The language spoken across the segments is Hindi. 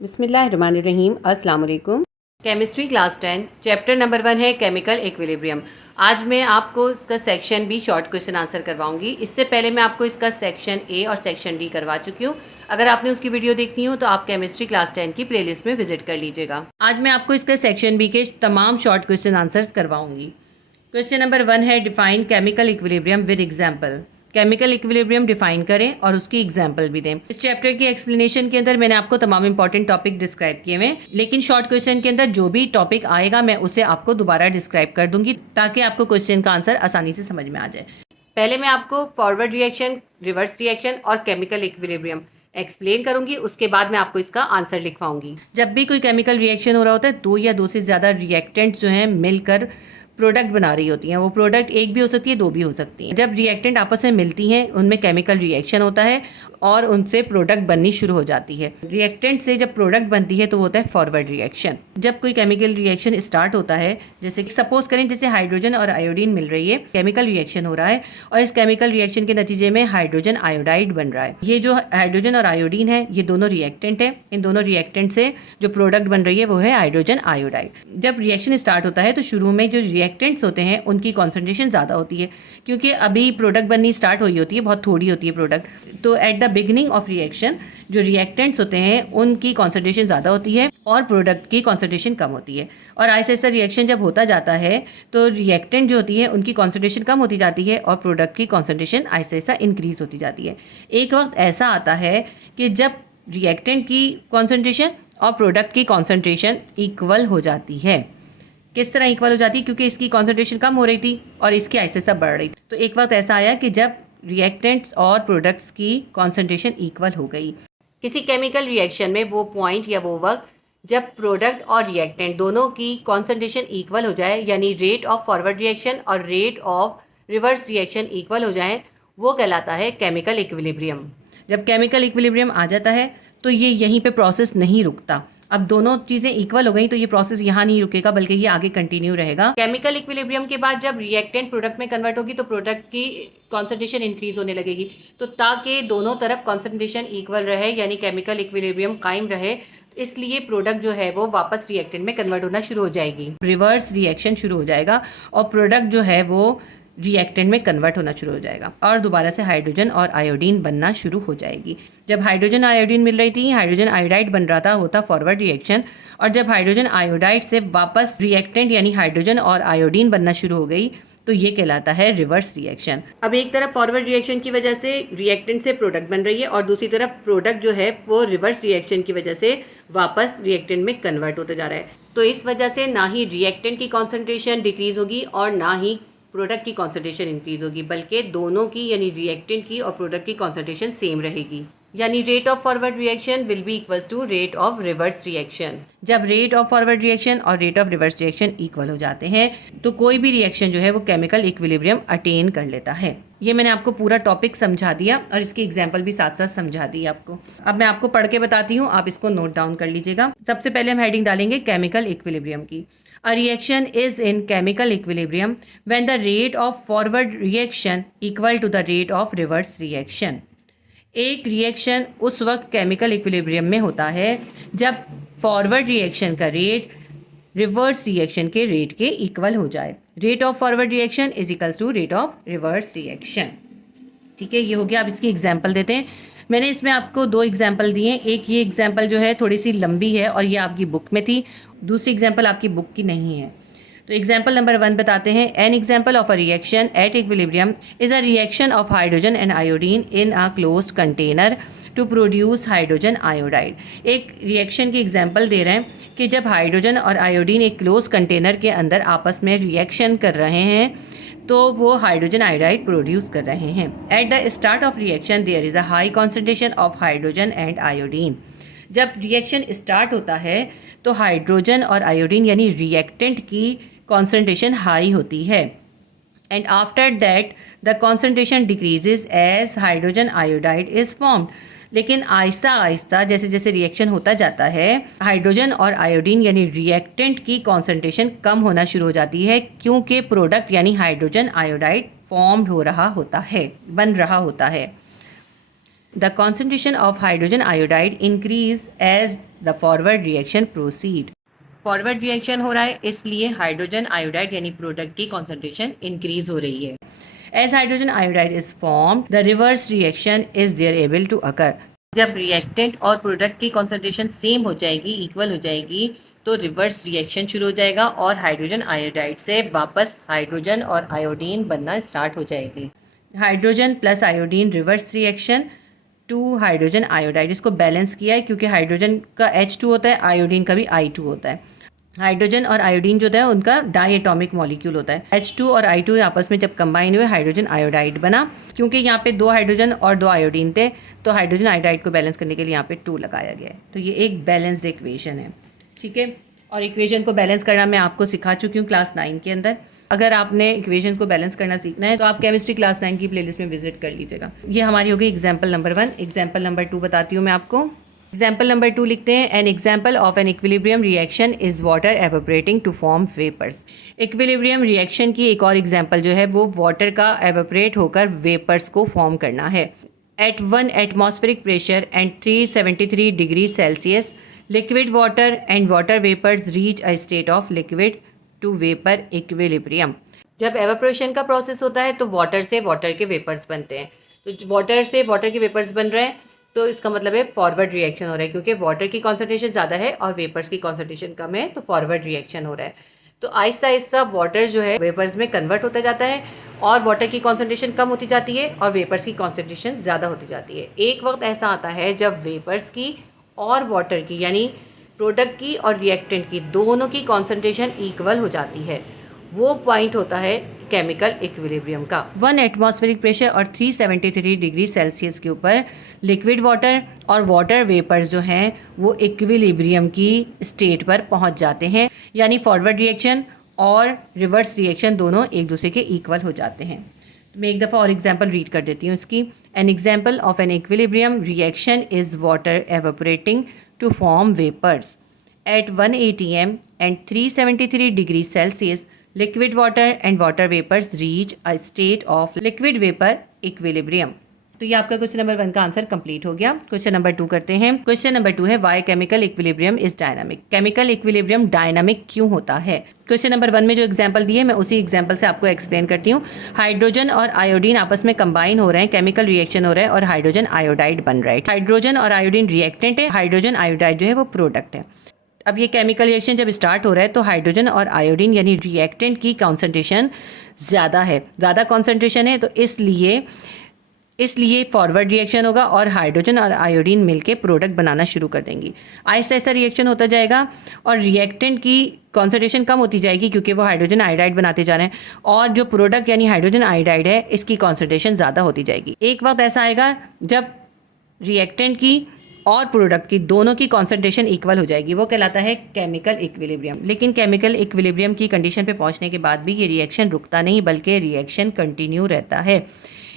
बिस्मिल्लाहिर्रहमानिर्रहीम। अस्सलाम वालेकुम। केमिस्ट्री क्लास 10 चैप्टर नंबर 1 है केमिकल इक्विलिब्रियम। आज मैं आपको इसका section B short question answer करवाऊंगी। इससे पहले मैं आपको इसका सेक्शन ए और सेक्शन डी करवा चुकी हूँ। अगर आपने उसकी वीडियो देखनी हो तो आप केमिस्ट्री क्लास 10 की प्लेलिस्ट में विजिट कर लीजिएगा। आज मैं आपको इसका सेक्शन बी के तमाम शॉर्ट क्वेश्चन आंसर्स करवाऊंगी। क्वेश्चन नंबर 1 है define chemical equilibrium with example. Chemical equilibrium define करें और उसकी एग्जाम्पल भी दें। इस चैप्टर की एक्सप्लेनेशन के अंदर मैंने आपको तमाम इंपॉर्टेंट टॉपिक डिस्क्राइब किए हुए, लेकिन शॉर्ट क्वेश्चन के अंदर जो भी टॉपिक आएगा मैं उसे आपको दोबारा डिस्क्राइब कर दूंगी ताकि आपको क्वेश्चन का आंसर आसानी से समझ में आ जाए। पहले मैं आपको फॉरवर्ड रिएक्शन, रिवर्स रिएक्शन और केमिकल इक्विलिब्रियम एक्सप्लेन करूंगी, उसके बाद मैं आपको इसका आंसर लिखवाऊंगी। जब भी कोई केमिकल रिएक्शन हो रहा होता है, दो या दो से ज़्यादा रिएक्टेंट जो हैं मिलकर प्रोडक्ट बना रही होती हैं। वो प्रोडक्ट एक भी हो सकती है, दो भी हो सकती हैं। जब रिएक्टेंट आपस में मिलती हैं उनमें केमिकल रिएक्शन होता है और उनसे प्रोडक्ट बननी शुरू हो जाती है। रिएक्टेंट से जब प्रोडक्ट बनती है तो वो होता है फॉरवर्ड रिएक्शन। जब कोई केमिकल रिएक्शन स्टार्ट होता है, जैसे कि सपोज करें जैसे हाइड्रोजन और आयोडीन मिल रही है, केमिकल रिएक्शन हो रहा है और इस केमिकल रिएक्शन के नतीजे में हाइड्रोजन आयोडाइड बन रहा है। ये जो हाइड्रोजन और आयोडीन है ये दोनों रिएक्टेंट है। इन दोनों रिएक्टेंट से जो प्रोडक्ट बन रही है वो है हाइड्रोजन आयोडाइड। जब रिएक्शन स्टार्ट होता है तो शुरू में जो रिएक्टेंट्स होते हैं उनकी कॉन्सेंट्रेशन ज़्यादा होती है, क्योंकि अभी प्रोडक्ट बननी स्टार्ट हुई होती है, बहुत थोड़ी होती है प्रोडक्ट। तो at the beginning of reaction जो रिएक्टेंट्स होते हैं उनकी कॉन्सेंट्रेशन ज़्यादा होती है और प्रोडक्ट की कॉन्सेंट्रेशन कम होती है। और ऐसे ऐसा रिएक्शन जब होता जाता है तो रिएक्टेंट जो होती है उनकी कॉन्सेंट्रेशन कम होती जाती है और प्रोडक्ट की कॉन्सेंट्रेशन ऐसा ऐसा इंक्रीज होती जाती है। एक वक्त ऐसा आता है कि जब रिएक्टेंट की कॉन्सेंट्रेशन और प्रोडक्ट की कॉन्सेंट्रेशन इक्वल हो जाती है। किस तरह इक्वल हो जाती है? क्योंकि इसकी कॉन्सेंट्रेशन कम हो रही थी और इसकी ऐसे सब बढ़ रही थी। तो एक वक्त ऐसा आया कि जब रिएक्टेंट्स और प्रोडक्ट्स की कॉन्सेंट्रेशन इक्वल हो गई। किसी केमिकल रिएक्शन में वो पॉइंट या वो वक्त जब प्रोडक्ट और रिएक्टेंट दोनों की कॉन्सेंट्रेशन इक्वल हो जाए, यानी रेट ऑफ फॉरवर्ड रिएक्शन और rate of reverse reaction equal हो जाए, वो कहलाता है केमिकल इक्विलिब्रियम। जब केमिकल इक्विलिब्रियम आ जाता है तो ये यहीं पे प्रोसेस नहीं रुकता। अब दोनों चीज़ें इक्वल हो गई तो ये प्रोसेस यहाँ नहीं रुकेगा बल्कि ये आगे कंटिन्यू रहेगा। केमिकल इक्विलिब्रियम के बाद जब रिएक्टेंट प्रोडक्ट में कन्वर्ट होगी तो प्रोडक्ट की कॉन्सेंट्रेशन इंक्रीज होने लगेगी। तो ताकि दोनों तरफ कॉन्सेंट्रेशन इक्वल रहे, यानी केमिकल इक्विलिब्रियम कायम रहे, इसलिए प्रोडक्ट जो है वो वापस रिएक्टेंट में कन्वर्ट होना शुरू हो जाएगी। रिवर्स रिएक्शन शुरू हो जाएगा और प्रोडक्ट जो है वो रिएक्टेंट में कन्वर्ट होना शुरू हो जाएगा और दोबारा से हाइड्रोजन और आयोडीन बनना शुरू हो जाएगी। जब हाइड्रोजन आयोडीन मिल रही थी, हाइड्रोजन आयोडाइड बन रहा था, होता फॉरवर्ड रिएक्शन। और जब हाइड्रोजन आयोडाइड से वापस रिएक्टेंट यानी हाइड्रोजन और आयोडीन बनना शुरू हो गई तो ये कहलाता है रिवर्स रिएक्शन। अब एक तरफ फॉरवर्ड रिएक्शन की वजह से रिएक्टेंट से प्रोडक्ट बन रही है और दूसरी तरफ प्रोडक्ट जो है वो रिवर्स रिएक्शन की वजह से वापस रिएक्टेंट में कन्वर्ट होता जा रहा है। तो इस वजह से ना ही रिएक्टेंट की कॉन्सेंट्रेशन डिक्रीज होगी और ना ही प्रोडक्ट की कॉन्सेंट्रेशन इंक्रीज होगी, बल्कि दोनों की यानी रिएक्टेंट की और प्रोडक्ट की कॉन्सेंट्रेशन सेम रहेगी। यानी rate of forward reaction will be equals to rate of reverse reaction. जब रेट ऑफ फॉरवर्ड रिएक्शन और rate of reverse reaction equal हो जाते हैं तो कोई भी रिएक्शन जो है वो केमिकल इक्विलिब्रियम अटेन कर लेता है। ये मैंने आपको पूरा टॉपिक समझा दिया और इसकी एग्जाम्पल भी साथ साथ समझा दी आपको। अब मैं आपको पढ़ के बताती हूँ, आप इसको नोट डाउन कर लीजिएगा। सबसे पहले हम हेडिंग डालेंगे केमिकल इक्विलिब्रियम की। A reaction is in chemical equilibrium when the rate of forward reaction equal to the rate of reverse reaction. एक रिएक्शन उस वक्त केमिकल इक्विलिब्रियम में होता है जब फॉरवर्ड रिएक्शन का रेट रिवर्स रिएक्शन के रेट के इक्वल हो जाए। Rate of forward reaction is equals to rate of reverse reaction. ठीक है, ये हो गया। अब इसकी एग्जाम्पल देते हैं। मैंने इसमें आपको दो एग्जाम्पल दिए हैं। एक ये एग्जाम्पल जो है थोड़ी सी लंबी है और ये आपकी बुक में थी, दूसरी एग्जाम्पल आपकी बुक की नहीं है। तो एग्जाम्पल नंबर 1 बताते हैं। An example of a reaction at equilibrium is a reaction of hydrogen and iodine in a closed container to produce hydrogen iodide. एक रिएक्शन की एग्जाम्पल दे रहे हैं कि जब हाइड्रोजन और आयोडीन एक क्लोज कंटेनर के अंदर आपस में रिएक्शन कर रहे हैं तो वो हाइड्रोजन आयोडाइड प्रोड्यूस कर रहे हैं। At the start of reaction there is a high concentration of hydrogen and iodine. जब रिएक्शन स्टार्ट होता है तो हाइड्रोजन और आयोडीन यानी रिएक्टेंट की कॉन्सेंट्रेशन हाई होती है and after that the concentration decreases as hydrogen iodide is formed. लेकिन आहिस्ता आहिस्ता जैसे जैसे रिएक्शन होता जाता है हाइड्रोजन और आयोडीन यानी रिएक्टेंट की कॉन्सेंट्रेशन कम होना शुरू हो जाती है, क्योंकि प्रोडक्ट यानी हाइड्रोजन आयोडाइड फॉर्म्ड हो रहा होता है, बन रहा होता है। The concentration of hydrogen iodide increase as the forward reaction proceed. Forward reaction हो रहा है, इसलिए हाइड्रोजन आयोडाइड यानी प्रोडक्ट की कॉन्सेंट्रेशन इंक्रीज हो रही है। As hydrogen iodide is form the reverse reaction is there able to occur. जब रिएक्टेंट और प्रोडक्ट की कॉन्सेंट्रेशन सेम हो जाएगी, इक्वल हो जाएगी, तो रिवर्स रिएक्शन शुरू हो जाएगा और हाइड्रोजन आयोडाइड से वापस हाइड्रोजन और आयोडीन बनना स्टार्ट हो जाएगी। Hydrogen plus iodine reverse reaction to hydrogen iodide, इसको बैलेंस किया है क्योंकि हाइड्रोजन का H2 होता है, आयोडीन का भी I2 होता है। हाइड्रोजन और आयोडीन जो होता है उनका डाई एटॉमिक मॉलिक्यूल होता है। H2 और I2 आपस में जब कंबाइन हुए हाइड्रोजन आयोडाइड बना। क्योंकि यहाँ पे 2 हाइड्रोजन और 2 आयोडीन थे, तो हाइड्रोजन आयोडाइड को बैलेंस करने के लिए यहाँ पे 2 लगाया गया है। तो ये एक बैलेंस्ड इक्वेशन है, ठीक है। और इक्वेशन को बैलेंस करना मैं आपको सिखा चुकी हूँ क्लास 9 के अंदर। अगर आपने इक्वेशंस को बैलेंस करना सीखना है तो आप केमिस्ट्री क्लास 9 की प्लेलिस्ट में विजिट कर लीजिएगा। ये हमारी होगी एग्जाम्पल नंबर 1। एग्जाम्पल नंबर 2 बताती हूँ मैं आपको। एग्जाम्पल नंबर 2 लिखते हैं, an example of an equilibrium reaction is water evaporating to form vapours. Equilibrium reaction की एक और एग्जाम्पल जो है वो वाटर का एवोपरेट होकर वेपर्स को फॉर्म करना है। At 1 atmospheric pressure and 373 degree Celsius liquid water and water vapours reach a state of liquid to vapour equilibrium. जब एवापोरेशन का प्रोसेस होता है तो वाटर से वाटर के वेपर्स बनते हैं। तो वाटर से वाटर के वेपर्स बन रहे हैं तो इसका मतलब है फॉरवर्ड रिएक्शन हो रहा है, क्योंकि वाटर की कॉन्सेंट्रेशन ज़्यादा है और वेपर्स की कॉन्सेंट्रेशन कम है, तो फॉरवर्ड रिएक्शन हो रहा है। तो आहिस्ता आहिस्ता वाटर जो है वेपर्स में कन्वर्ट होता जाता है और वाटर की कॉन्सेंट्रेशन कम होती जाती है और वेपर्स की कॉन्सेंट्रेशन ज़्यादा होती जाती है। एक वक्त ऐसा आता है जब वेपर्स की और वाटर की यानी प्रोडक्ट की और रिएक्टेंट की दोनों की कॉन्सेंट्रेशन इक्वल हो जाती है। वो पॉइंट होता है केमिकल इक्विलिब्रियम का। 1 एटमॉस्फेरिक प्रेशर और 373 डिग्री सेल्सियस के ऊपर लिक्विड वाटर और वाटर वेपर्स जो हैं वो इक्विलिब्रियम की स्टेट पर पहुंच जाते हैं, यानी फॉरवर्ड रिएक्शन और रिवर्स रिएक्शन दोनों एक दूसरे के इक्वल हो जाते हैं। मैं एक दफ़ा और एग्जाम्पल रीड कर देती हूँ इसकी। N example of an equilibrium reaction is water evaporating to form vapors. At 1 atm and 373 degrees Celsius, liquid water and water vapors reach a state of liquid vapor equilibrium. तो ये आपका क्वेश्चन नंबर 1 का आंसर कंप्लीट हो गया। क्वेश्चन नंबर 2 करते हैं। क्वेश्चन नंबर 2 है why chemical equilibrium is dynamic. Chemical equilibrium dynamic क्यों होता है? क्वेश्चन नंबर 1 में जो एग्जांपल दिए मैं उसी एग्जांपल से आपको एक्सप्लेन करती हूँ। हाइड्रोजन और आयोडीन आपस में कंबाइन हो रहे हैं, केमिकल रिएक्शन हो रहा है और हाइड्रोजन आयोडाइड बन रहा है। हाइड्रोजन और आयोडीन रिएक्टेंट है, हाइड्रोजन आयोडाइड जो है वो प्रोडक्ट है। अब ये केमिकल रिएक्शन जब स्टार्ट हो रहा है तो हाइड्रोजन और आयोडीन यानी रिएक्टेंट की कॉन्सेंट्रेशन ज़्यादा है, ज़्यादा कॉन्सेंट्रेशन है, तो इसलिए फॉरवर्ड रिएक्शन होगा और हाइड्रोजन और आयोडीन मिलके प्रोडक्ट बनाना शुरू कर देंगी। आहिस्ता आहिस्ता रिएक्शन होता जाएगा और रिएक्टेंट की कॉन्सेंट्रेशन कम होती जाएगी क्योंकि वो हाइड्रोजन आयोडाइड बनाते जा रहे हैं, और जो प्रोडक्ट यानी हाइड्रोजन आयोडाइड है इसकी कॉन्सेंट्रेशन ज़्यादा होती जाएगी। एक वक्त ऐसा आएगा जब रिएक्टेंट की और प्रोडक्ट की दोनों की कॉन्सेंट्रेशन इक्वल हो जाएगी, वो कहलाता है केमिकल इक्विलिब्रियम। लेकिन केमिकल इक्विलिब्रियम की कंडीशन पे पहुंचने के बाद भी ये रिएक्शन रुकता नहीं बल्कि रिएक्शन कंटिन्यू रहता है,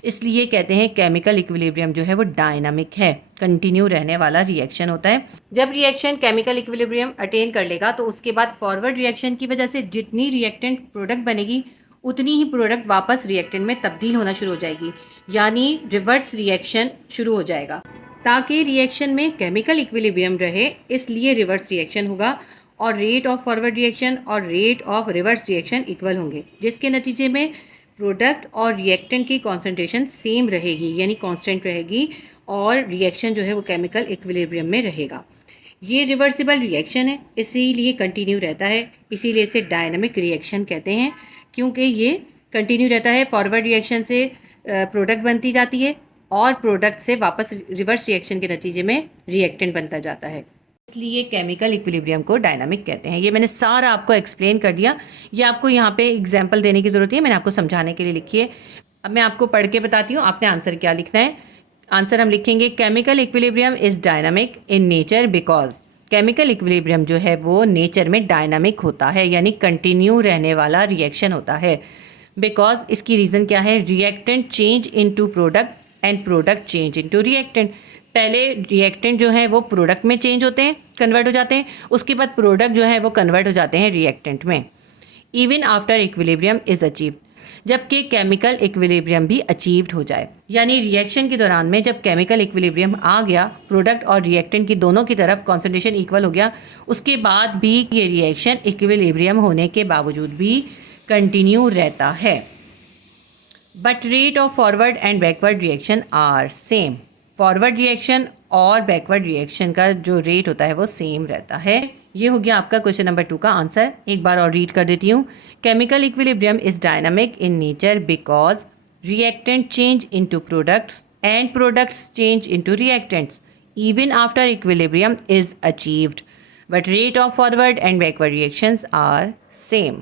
इसलिए कहते हैं केमिकल इक्विलिब्रियम जो है वो डायनामिक है, कंटिन्यू रहने वाला रिएक्शन होता है। जब रिएक्शन केमिकल इक्विलिब्रियम अटेन कर लेगा तो उसके बाद फॉरवर्ड रिएक्शन की वजह से जितनी रिएक्टेंट प्रोडक्ट बनेगी उतनी ही प्रोडक्ट वापस रिएक्टेंट में तब्दील होना शुरू हो जाएगी, यानी रिवर्स रिएक्शन शुरू हो जाएगा। ताकि रिएक्शन में केमिकल इक्विलिब्रियम रहे इसलिए रिवर्स रिएक्शन होगा और रेट ऑफ फॉरवर्ड रिएक्शन और rate of reverse reaction equal होंगे, जिसके नतीजे में प्रोडक्ट और रिएक्टेंट की कॉन्सेंट्रेशन सेम रहेगी यानी कांस्टेंट रहेगी और रिएक्शन जो है वो केमिकल इक्विलिब्रियम में रहेगा। ये रिवर्सिबल रिएक्शन है इसीलिए कंटिन्यू रहता है, इसीलिए इसे डायनामिक रिएक्शन कहते हैं, क्योंकि ये कंटिन्यू रहता है। फॉरवर्ड रिएक्शन से प्रोडक्ट बनती जाती है और प्रोडक्ट से वापस रिवर्स रिएक्शन के नतीजे में रिएक्टेंट बनता जाता है, इसलिए केमिकल इक्विलिब्रियम को डायनामिक कहते हैं। ये मैंने सारा आपको एक्सप्लेन कर दिया, ये आपको यहाँ पे एग्जांपल देने की ज़रूरत है, मैंने आपको समझाने के लिए लिखी है। अब मैं आपको पढ़ के बताती हूँ आपने आंसर क्या लिखना है। आंसर हम लिखेंगे chemical equilibrium is dynamic in nature because chemical equilibrium जो है वो नेचर में डायनामिक होता है यानी कंटिन्यू रहने वाला रिएक्शन होता है। बिकॉज इसकी रीज़न क्या है, reactant change into product and product change into reactant. पहले रिएक्टेंट जो है वो प्रोडक्ट में चेंज होते हैं, कन्वर्ट हो जाते हैं, उसके बाद प्रोडक्ट जो है वो कन्वर्ट हो जाते हैं रिएक्टेंट में। Even after equilibrium is achieved, जबकि केमिकल इक्विलिब्रियम भी अचीव्ड हो जाए। यानी रिएक्शन के दौरान में जब केमिकल इक्विलिब्रियम आ गया, प्रोडक्ट और रिएक्टेंट की दोनों की तरफ कॉन्सेंट्रेशन इक्वल हो गया, उसके बाद भी ये रिएक्शन इक्विलिब्रियम होने के बावजूद भी कंटिन्यू रहता है। But rate of forward and backward reaction are same. Forward reaction और बैकवर्ड रिएक्शन का जो रेट होता है वो सेम रहता है। ये हो गया आपका क्वेश्चन नंबर 2 का आंसर। एक बार और रीड कर देती हूँ। Chemical equilibrium is dynamic in nature because reactant change into products and products change into reactants even after equilibrium is achieved, but rate of forward and backward reactions are same.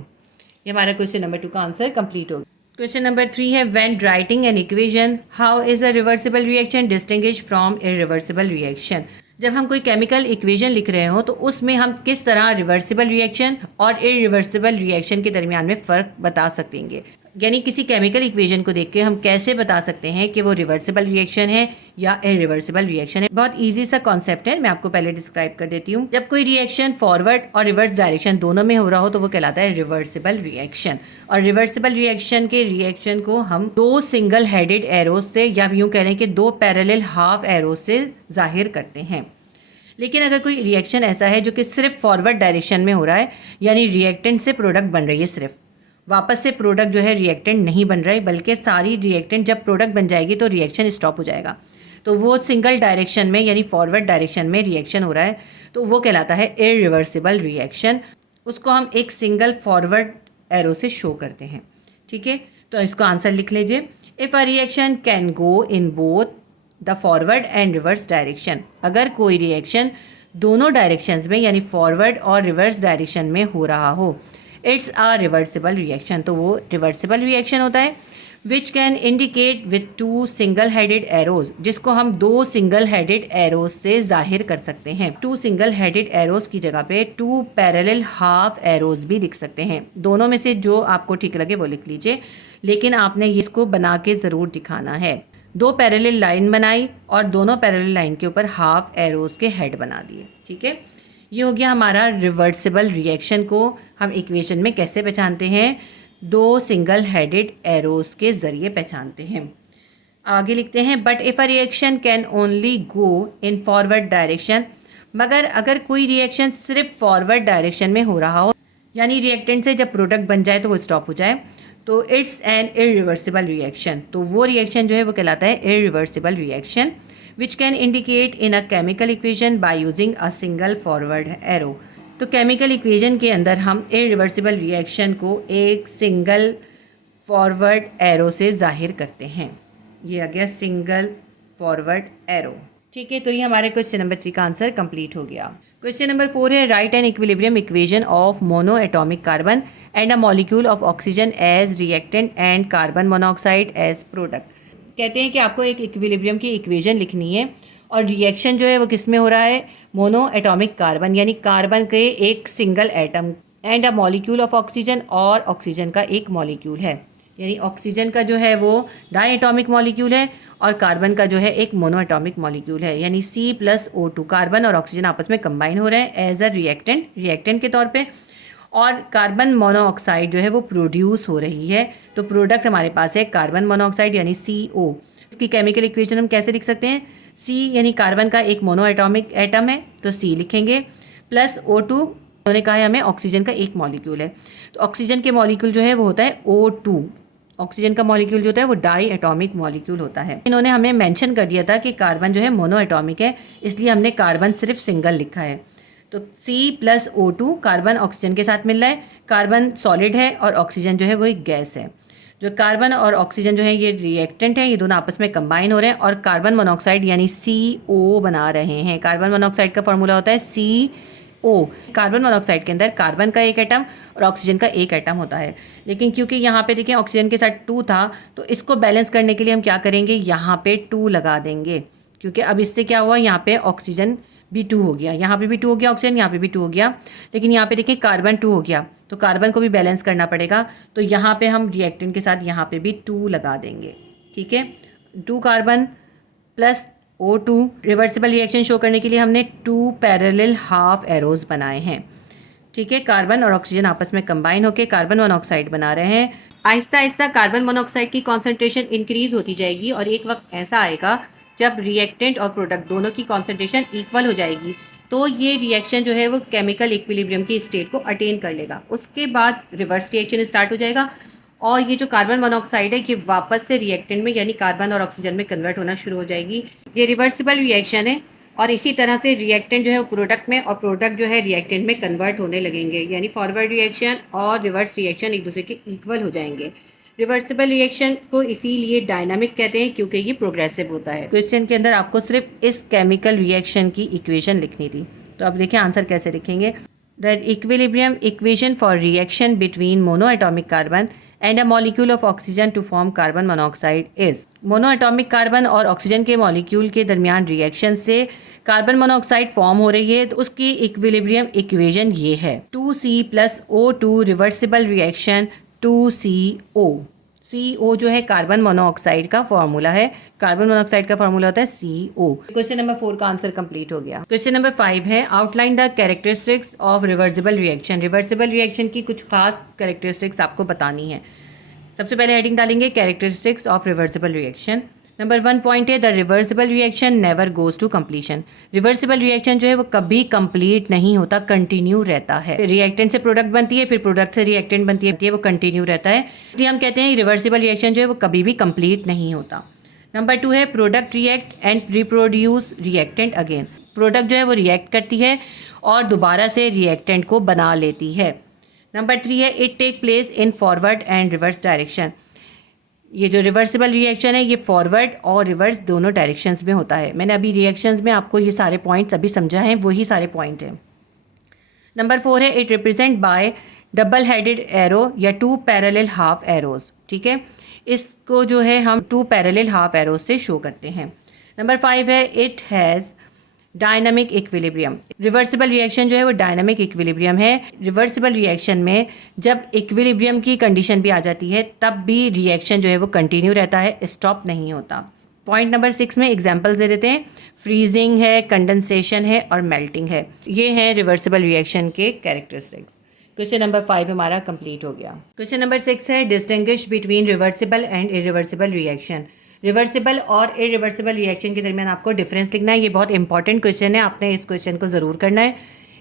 ये हमारा क्वेश्चन नंबर 2 का आंसर कंप्लीट हो गया। क्वेश्चन नंबर 3 है when writing an equation how is a reversible reaction distinguish from irreversible reaction. जब हम कोई केमिकल इक्वेशन लिख रहे हो तो उसमें हम किस तरह रिवर्सिबल रिएक्शन और इरिवर्सिबल रिएक्शन के दरमियान में फ़र्क बता सकेंगे। यानी किसी केमिकल इक्वेशन को देख के हम कैसे बता सकते हैं कि वो रिवर्सिबल रिएक्शन है या इरिवर्सिबल रिएक्शन है। बहुत इजी सा कॉन्सेप्ट है, मैं आपको पहले डिस्क्राइब कर देती हूँ। जब कोई रिएक्शन फॉरवर्ड और रिवर्स डायरेक्शन दोनों में हो रहा हो तो वो कहलाता है रिवर्सिबल रिएक्शन। और रिवर्सिबल रिएक्शन के रिएक्शन को हम दो सिंगल हेडेड एरोज से या यूँ कह लें कि दो पैरेलल हाफ एरोज से जाहिर करते हैं। लेकिन अगर कोई रिएक्शन ऐसा है जो कि सिर्फ फॉरवर्ड डायरेक्शन में हो रहा है, यानी रिएक्टेंट से प्रोडक्ट बन रही है, सिर्फ वापस से प्रोडक्ट जो है रिएक्टेंट नहीं बन रहा है, बल्कि सारी रिएक्टेंट जब प्रोडक्ट बन जाएगी तो रिएक्शन स्टॉप हो जाएगा, तो वो सिंगल डायरेक्शन में यानी फॉरवर्ड डायरेक्शन में रिएक्शन हो रहा है, तो वो कहलाता है इरिवर्सिबल रिएक्शन। उसको हम एक सिंगल फॉरवर्ड एरो से शो करते हैं। ठीक है, तो इसको आंसर लिख लीजिए। If a reaction can go in both the forward and reverse direction, अगर कोई रिएक्शन दोनों डायरेक्शंस में यानी फॉरवर्ड और रिवर्स डायरेक्शन में हो रहा हो, इट्स अ रिवर्सिबल रिएक्शन, तो वो रिवर्सिबल रिएक्शन होता है। Which can indicate with to single headed arrows, जिसको हम दो सिंगल हेडेड एरोज से जाहिर कर सकते हैं। टू सिंगल हेडेड एरोज की जगह पे टू पैरेलल हाफ एरोज भी लिख सकते हैं। दोनों में से जो आपको ठीक लगे वो लिख लीजिए, लेकिन आपने इसको बना के ज़रूर दिखाना है। दो पैरेलल लाइन बनाई और दोनों पैरेलल लाइन के ऊपर हाफ एरोज के हेड बना दिए। ठीक है, ये हो गया हमारा रिवर्सिबल रिएक्शन को हम इक्वेशन में कैसे पहचानते हैं, दो सिंगल हेडेड एरोज के ज़रिए पहचानते हैं। आगे लिखते हैं but if a reaction can only go in forward direction, मगर अगर कोई रिएक्शन सिर्फ फॉरवर्ड डायरेक्शन में हो रहा हो, यानी रिएक्टेंट से जब प्रोडक्ट बन जाए तो वो स्टॉप हो जाए, तो इट्स एन इरिवर्सिबल रिएक्शन, तो वो रिएक्शन जो है वो कहलाता है irreversible reaction. Which can indicate in a chemical equation by using a single forward arrow, तो केमिकल इक्वेशन के अंदर हम इरिवर्सिबल रिएक्शन को एक सिंगल फॉरवर्ड एरो से जाहिर करते हैं। ये आ गया सिंगल फॉरवर्ड एरो। ठीक है, तो ये हमारे क्वेश्चन नंबर 3 का आंसर कंप्लीट हो गया। क्वेश्चन नंबर 4 है write an equilibrium equation of mono atomic carbon and a molecule of oxygen as reactant and carbon monoxide as product. कहते हैं कि आपको एक इक्विलिब्रियम की इक्वेशन लिखनी है और रिएक्शन जो है वो किस में हो रहा है, मोनो एटॉमिक कार्बन यानी कार्बन के एक single atom and a molecule of oxygen, और ऑक्सीजन का एक मॉलिक्यूल है, यानी ऑक्सीजन का जो है वो डाई एटॉमिक मॉलिक्यूल है और कार्बन का जो है एक मोनो एटॉमिक मॉलिक्यूल है, यानी C+O2। कार्बन और ऑक्सीजन आपस में कंबाइन हो रहे हैं एज अ रिएक्टेंट के तौर पे, और कार्बन मोनोऑक्साइड जो है वो प्रोड्यूस हो रही है। तो प्रोडक्ट हमारे पास है कार्बन मोनोऑक्साइड यानी CO। इसकी केमिकल इक्वेशन हम कैसे लिख सकते हैं, C यानी कार्बन का एक मोनो एटॉमिक एटम है तो C लिखेंगे, प्लस O2, उन्होंने कहा है हमें ऑक्सीजन का एक मॉलिक्यूल है, तो ऑक्सीजन के मॉलिक्यूल जो है वो होता है O2। ऑक्सीजन का मॉलिक्यूल जो होता है वो डाई एटॉमिक मॉलिक्यूल होता है। इन्होंने हमें मेंशन कर दिया था कि कार्बन जो है मोनो एटॉमिक है, इसलिए हमने कार्बन सिर्फ सिंगल लिखा है। तो C+O2 कार्बन ऑक्सीजन के साथ मिल रहा है, कार्बन सॉलिड है और ऑक्सीजन जो है वो एक गैस है। जो कार्बन और ऑक्सीजन जो है ये रिएक्टेंट है, ये दोनों आपस में कंबाइन हो रहे हैं और कार्बन मोनोऑक्साइड यानी CO बना रहे हैं। कार्बन मोनोऑक्साइड का फॉर्मूला होता है CO। कार्बन मोनोऑक्साइड के अंदर कार्बन का एक एटम और ऑक्सीजन का एक एटम होता है, लेकिन क्योंकि यहाँ पे देखिए ऑक्सीजन के साथ 2 था, तो इसको बैलेंस करने के लिए हम क्या करेंगे, यहाँ पे 2 लगा देंगे, क्योंकि अब इससे क्या हुआ, यहाँ पे ऑक्सीजन भी 2 हो गया, यहाँ पे भी 2 हो गया ऑक्सीजन, यहाँ पे भी 2 हो गया, लेकिन यहाँ पे देखिए कार्बन 2 हो गया, तो कार्बन को भी बैलेंस करना पड़ेगा, तो यहाँ पे हम रिएक्टेंट के साथ यहाँ पे भी 2 लगा देंगे। ठीक है, 2 carbon plus O2। Reversible reaction show करने के लिए हमने 2 पैरेलल हाफ एरोज बनाए हैं। ठीक है, कार्बन और ऑक्सीजन आपस में कंबाइन होकर कार्बन मोनोऑक्साइड बना रहे हैं। आहिस्ता आहिस्ता कार्बन मोनोऑक्साइड की कॉन्सेंट्रेशन इंक्रीज होती जाएगी और एक वक्त ऐसा आएगा जब रिएक्टेंट और प्रोडक्ट दोनों की कॉन्सेंट्रेशन इक्वल हो जाएगी, तो ये रिएक्शन जो है वो केमिकल इक्विलिब्रियम की स्टेट को अटेन कर लेगा। उसके बाद रिवर्स रिएक्शन स्टार्ट हो जाएगा और ये जो कार्बन मोनोऑक्साइड है ये वापस से रिएक्टेंट में यानी कार्बन और ऑक्सीजन में कन्वर्ट होना शुरू हो जाएगी। ये रिवर्सिबल रिएक्शन है और इसी तरह से रिएक्टेंट जो है वो प्रोडक्ट में और प्रोडक्ट जो है रिएक्टेंट में कन्वर्ट होने लगेंगे, यानी फॉरवर्ड रिएक्शन और रिवर्स रिएक्शन एक दूसरे के इक्वल हो जाएंगे। रिवर्सिबल रिएक्शन को इसीलिए डायनामिक कहते हैं क्योंकि ये प्रोग्रेसिव होता है। क्वेश्चन के अंदर आपको सिर्फ इस केमिकल रिएक्शन की इक्वेशन लिखनी थी, तो अब देखिए आंसर कैसे लिखेंगे। The equilibrium equation for reaction between monoatomic carbon and a molecule of oxygen to form carbon monoxide is. Monoatomic carbon और ऑक्सीजन के मॉलिक्यूल के दरमियान रिएक्शन से कार्बन मोनोऑक्साइड फॉर्म हो रही है, तो उसकी इक्विलिब्रियम इक्वेशन ये है 2C+O2 reversible reaction 2CO। CO जो है कार्बन मोनोऑक्साइड का फॉर्मूला है, कार्बन मोनोऑक्साइड का फॉर्मूला होता है CO। क्वेश्चन नंबर 4 का आंसर कंप्लीट हो गया। क्वेश्चन नंबर 5 है outline the characteristics of reversible reaction. Reversible reaction की कुछ खास कैरेक्टरिस्टिक्स आपको बतानी है। सबसे पहले हेडिंग डालेंगे characteristics of reversible reaction. Number 1 point है the reversible reaction never goes to completion. Reversible reaction जो है वो कभी कंप्लीट नहीं होता, कंटिन्यू रहता है। रिएक्टेंट से प्रोडक्ट बनती है, फिर प्रोडक्ट से रिएक्टेंट बनती है, वो कंटिन्यू रहता है, इसलिए हम कहते हैं रिवर्सिबल रिएक्शन जो है वो कभी भी कंप्लीट नहीं होता। नंबर 2 है product react and reproduce reactant again. Product जो है वो रिएक्ट करती है और दोबारा से रिएक्टेंट को बना लेती है। नंबर 3 है it take place in forward and reverse direction. ये जो रिवर्सिबल रिएक्शन है ये फॉरवर्ड और रिवर्स दोनों डायरेक्शंस में होता है। मैंने अभी रिएक्शंस में आपको ये सारे पॉइंट्स अभी समझा हैं, वही सारे पॉइंट हैं। नंबर 4 है it represent bye double headed arrow या 2 पैरेलल हाफ एरोज। ठीक है, इसको जो है हम 2 पैरेलल हाफ एरोज से शो करते हैं। नंबर 5 है it has dynamic equilibrium. Reversible reaction जो है वो डायनामिक इक्विलिब्रियम है। रिवर्सिबल रिएक्शन में जब इक्विलिब्रियम की कंडीशन भी आ जाती है तब भी रिएक्शन जो है वो कंटिन्यू रहता है, स्टॉप नहीं होता। पॉइंट नंबर 6 में एग्जांपल्स दे देते हैं। फ्रीजिंग है, कंडेंसेशन है और मेल्टिंग है। ये हैं रिवर्सिबल रिएक्शन के कैरेक्टरिस्टिक्स। क्वेश्चन नंबर 5 हमारा कंप्लीट हो गया। क्वेश्चन नंबर 6 है distinguish between reversible and irreversible reaction. Reversible और इरिवर्सिबल रिएक्शन के दरमियान आपको डिफरेंस लिखना है। ये बहुत इंपॉर्टेंट क्वेश्चन है, आपने इस क्वेश्चन को ज़रूर करना है।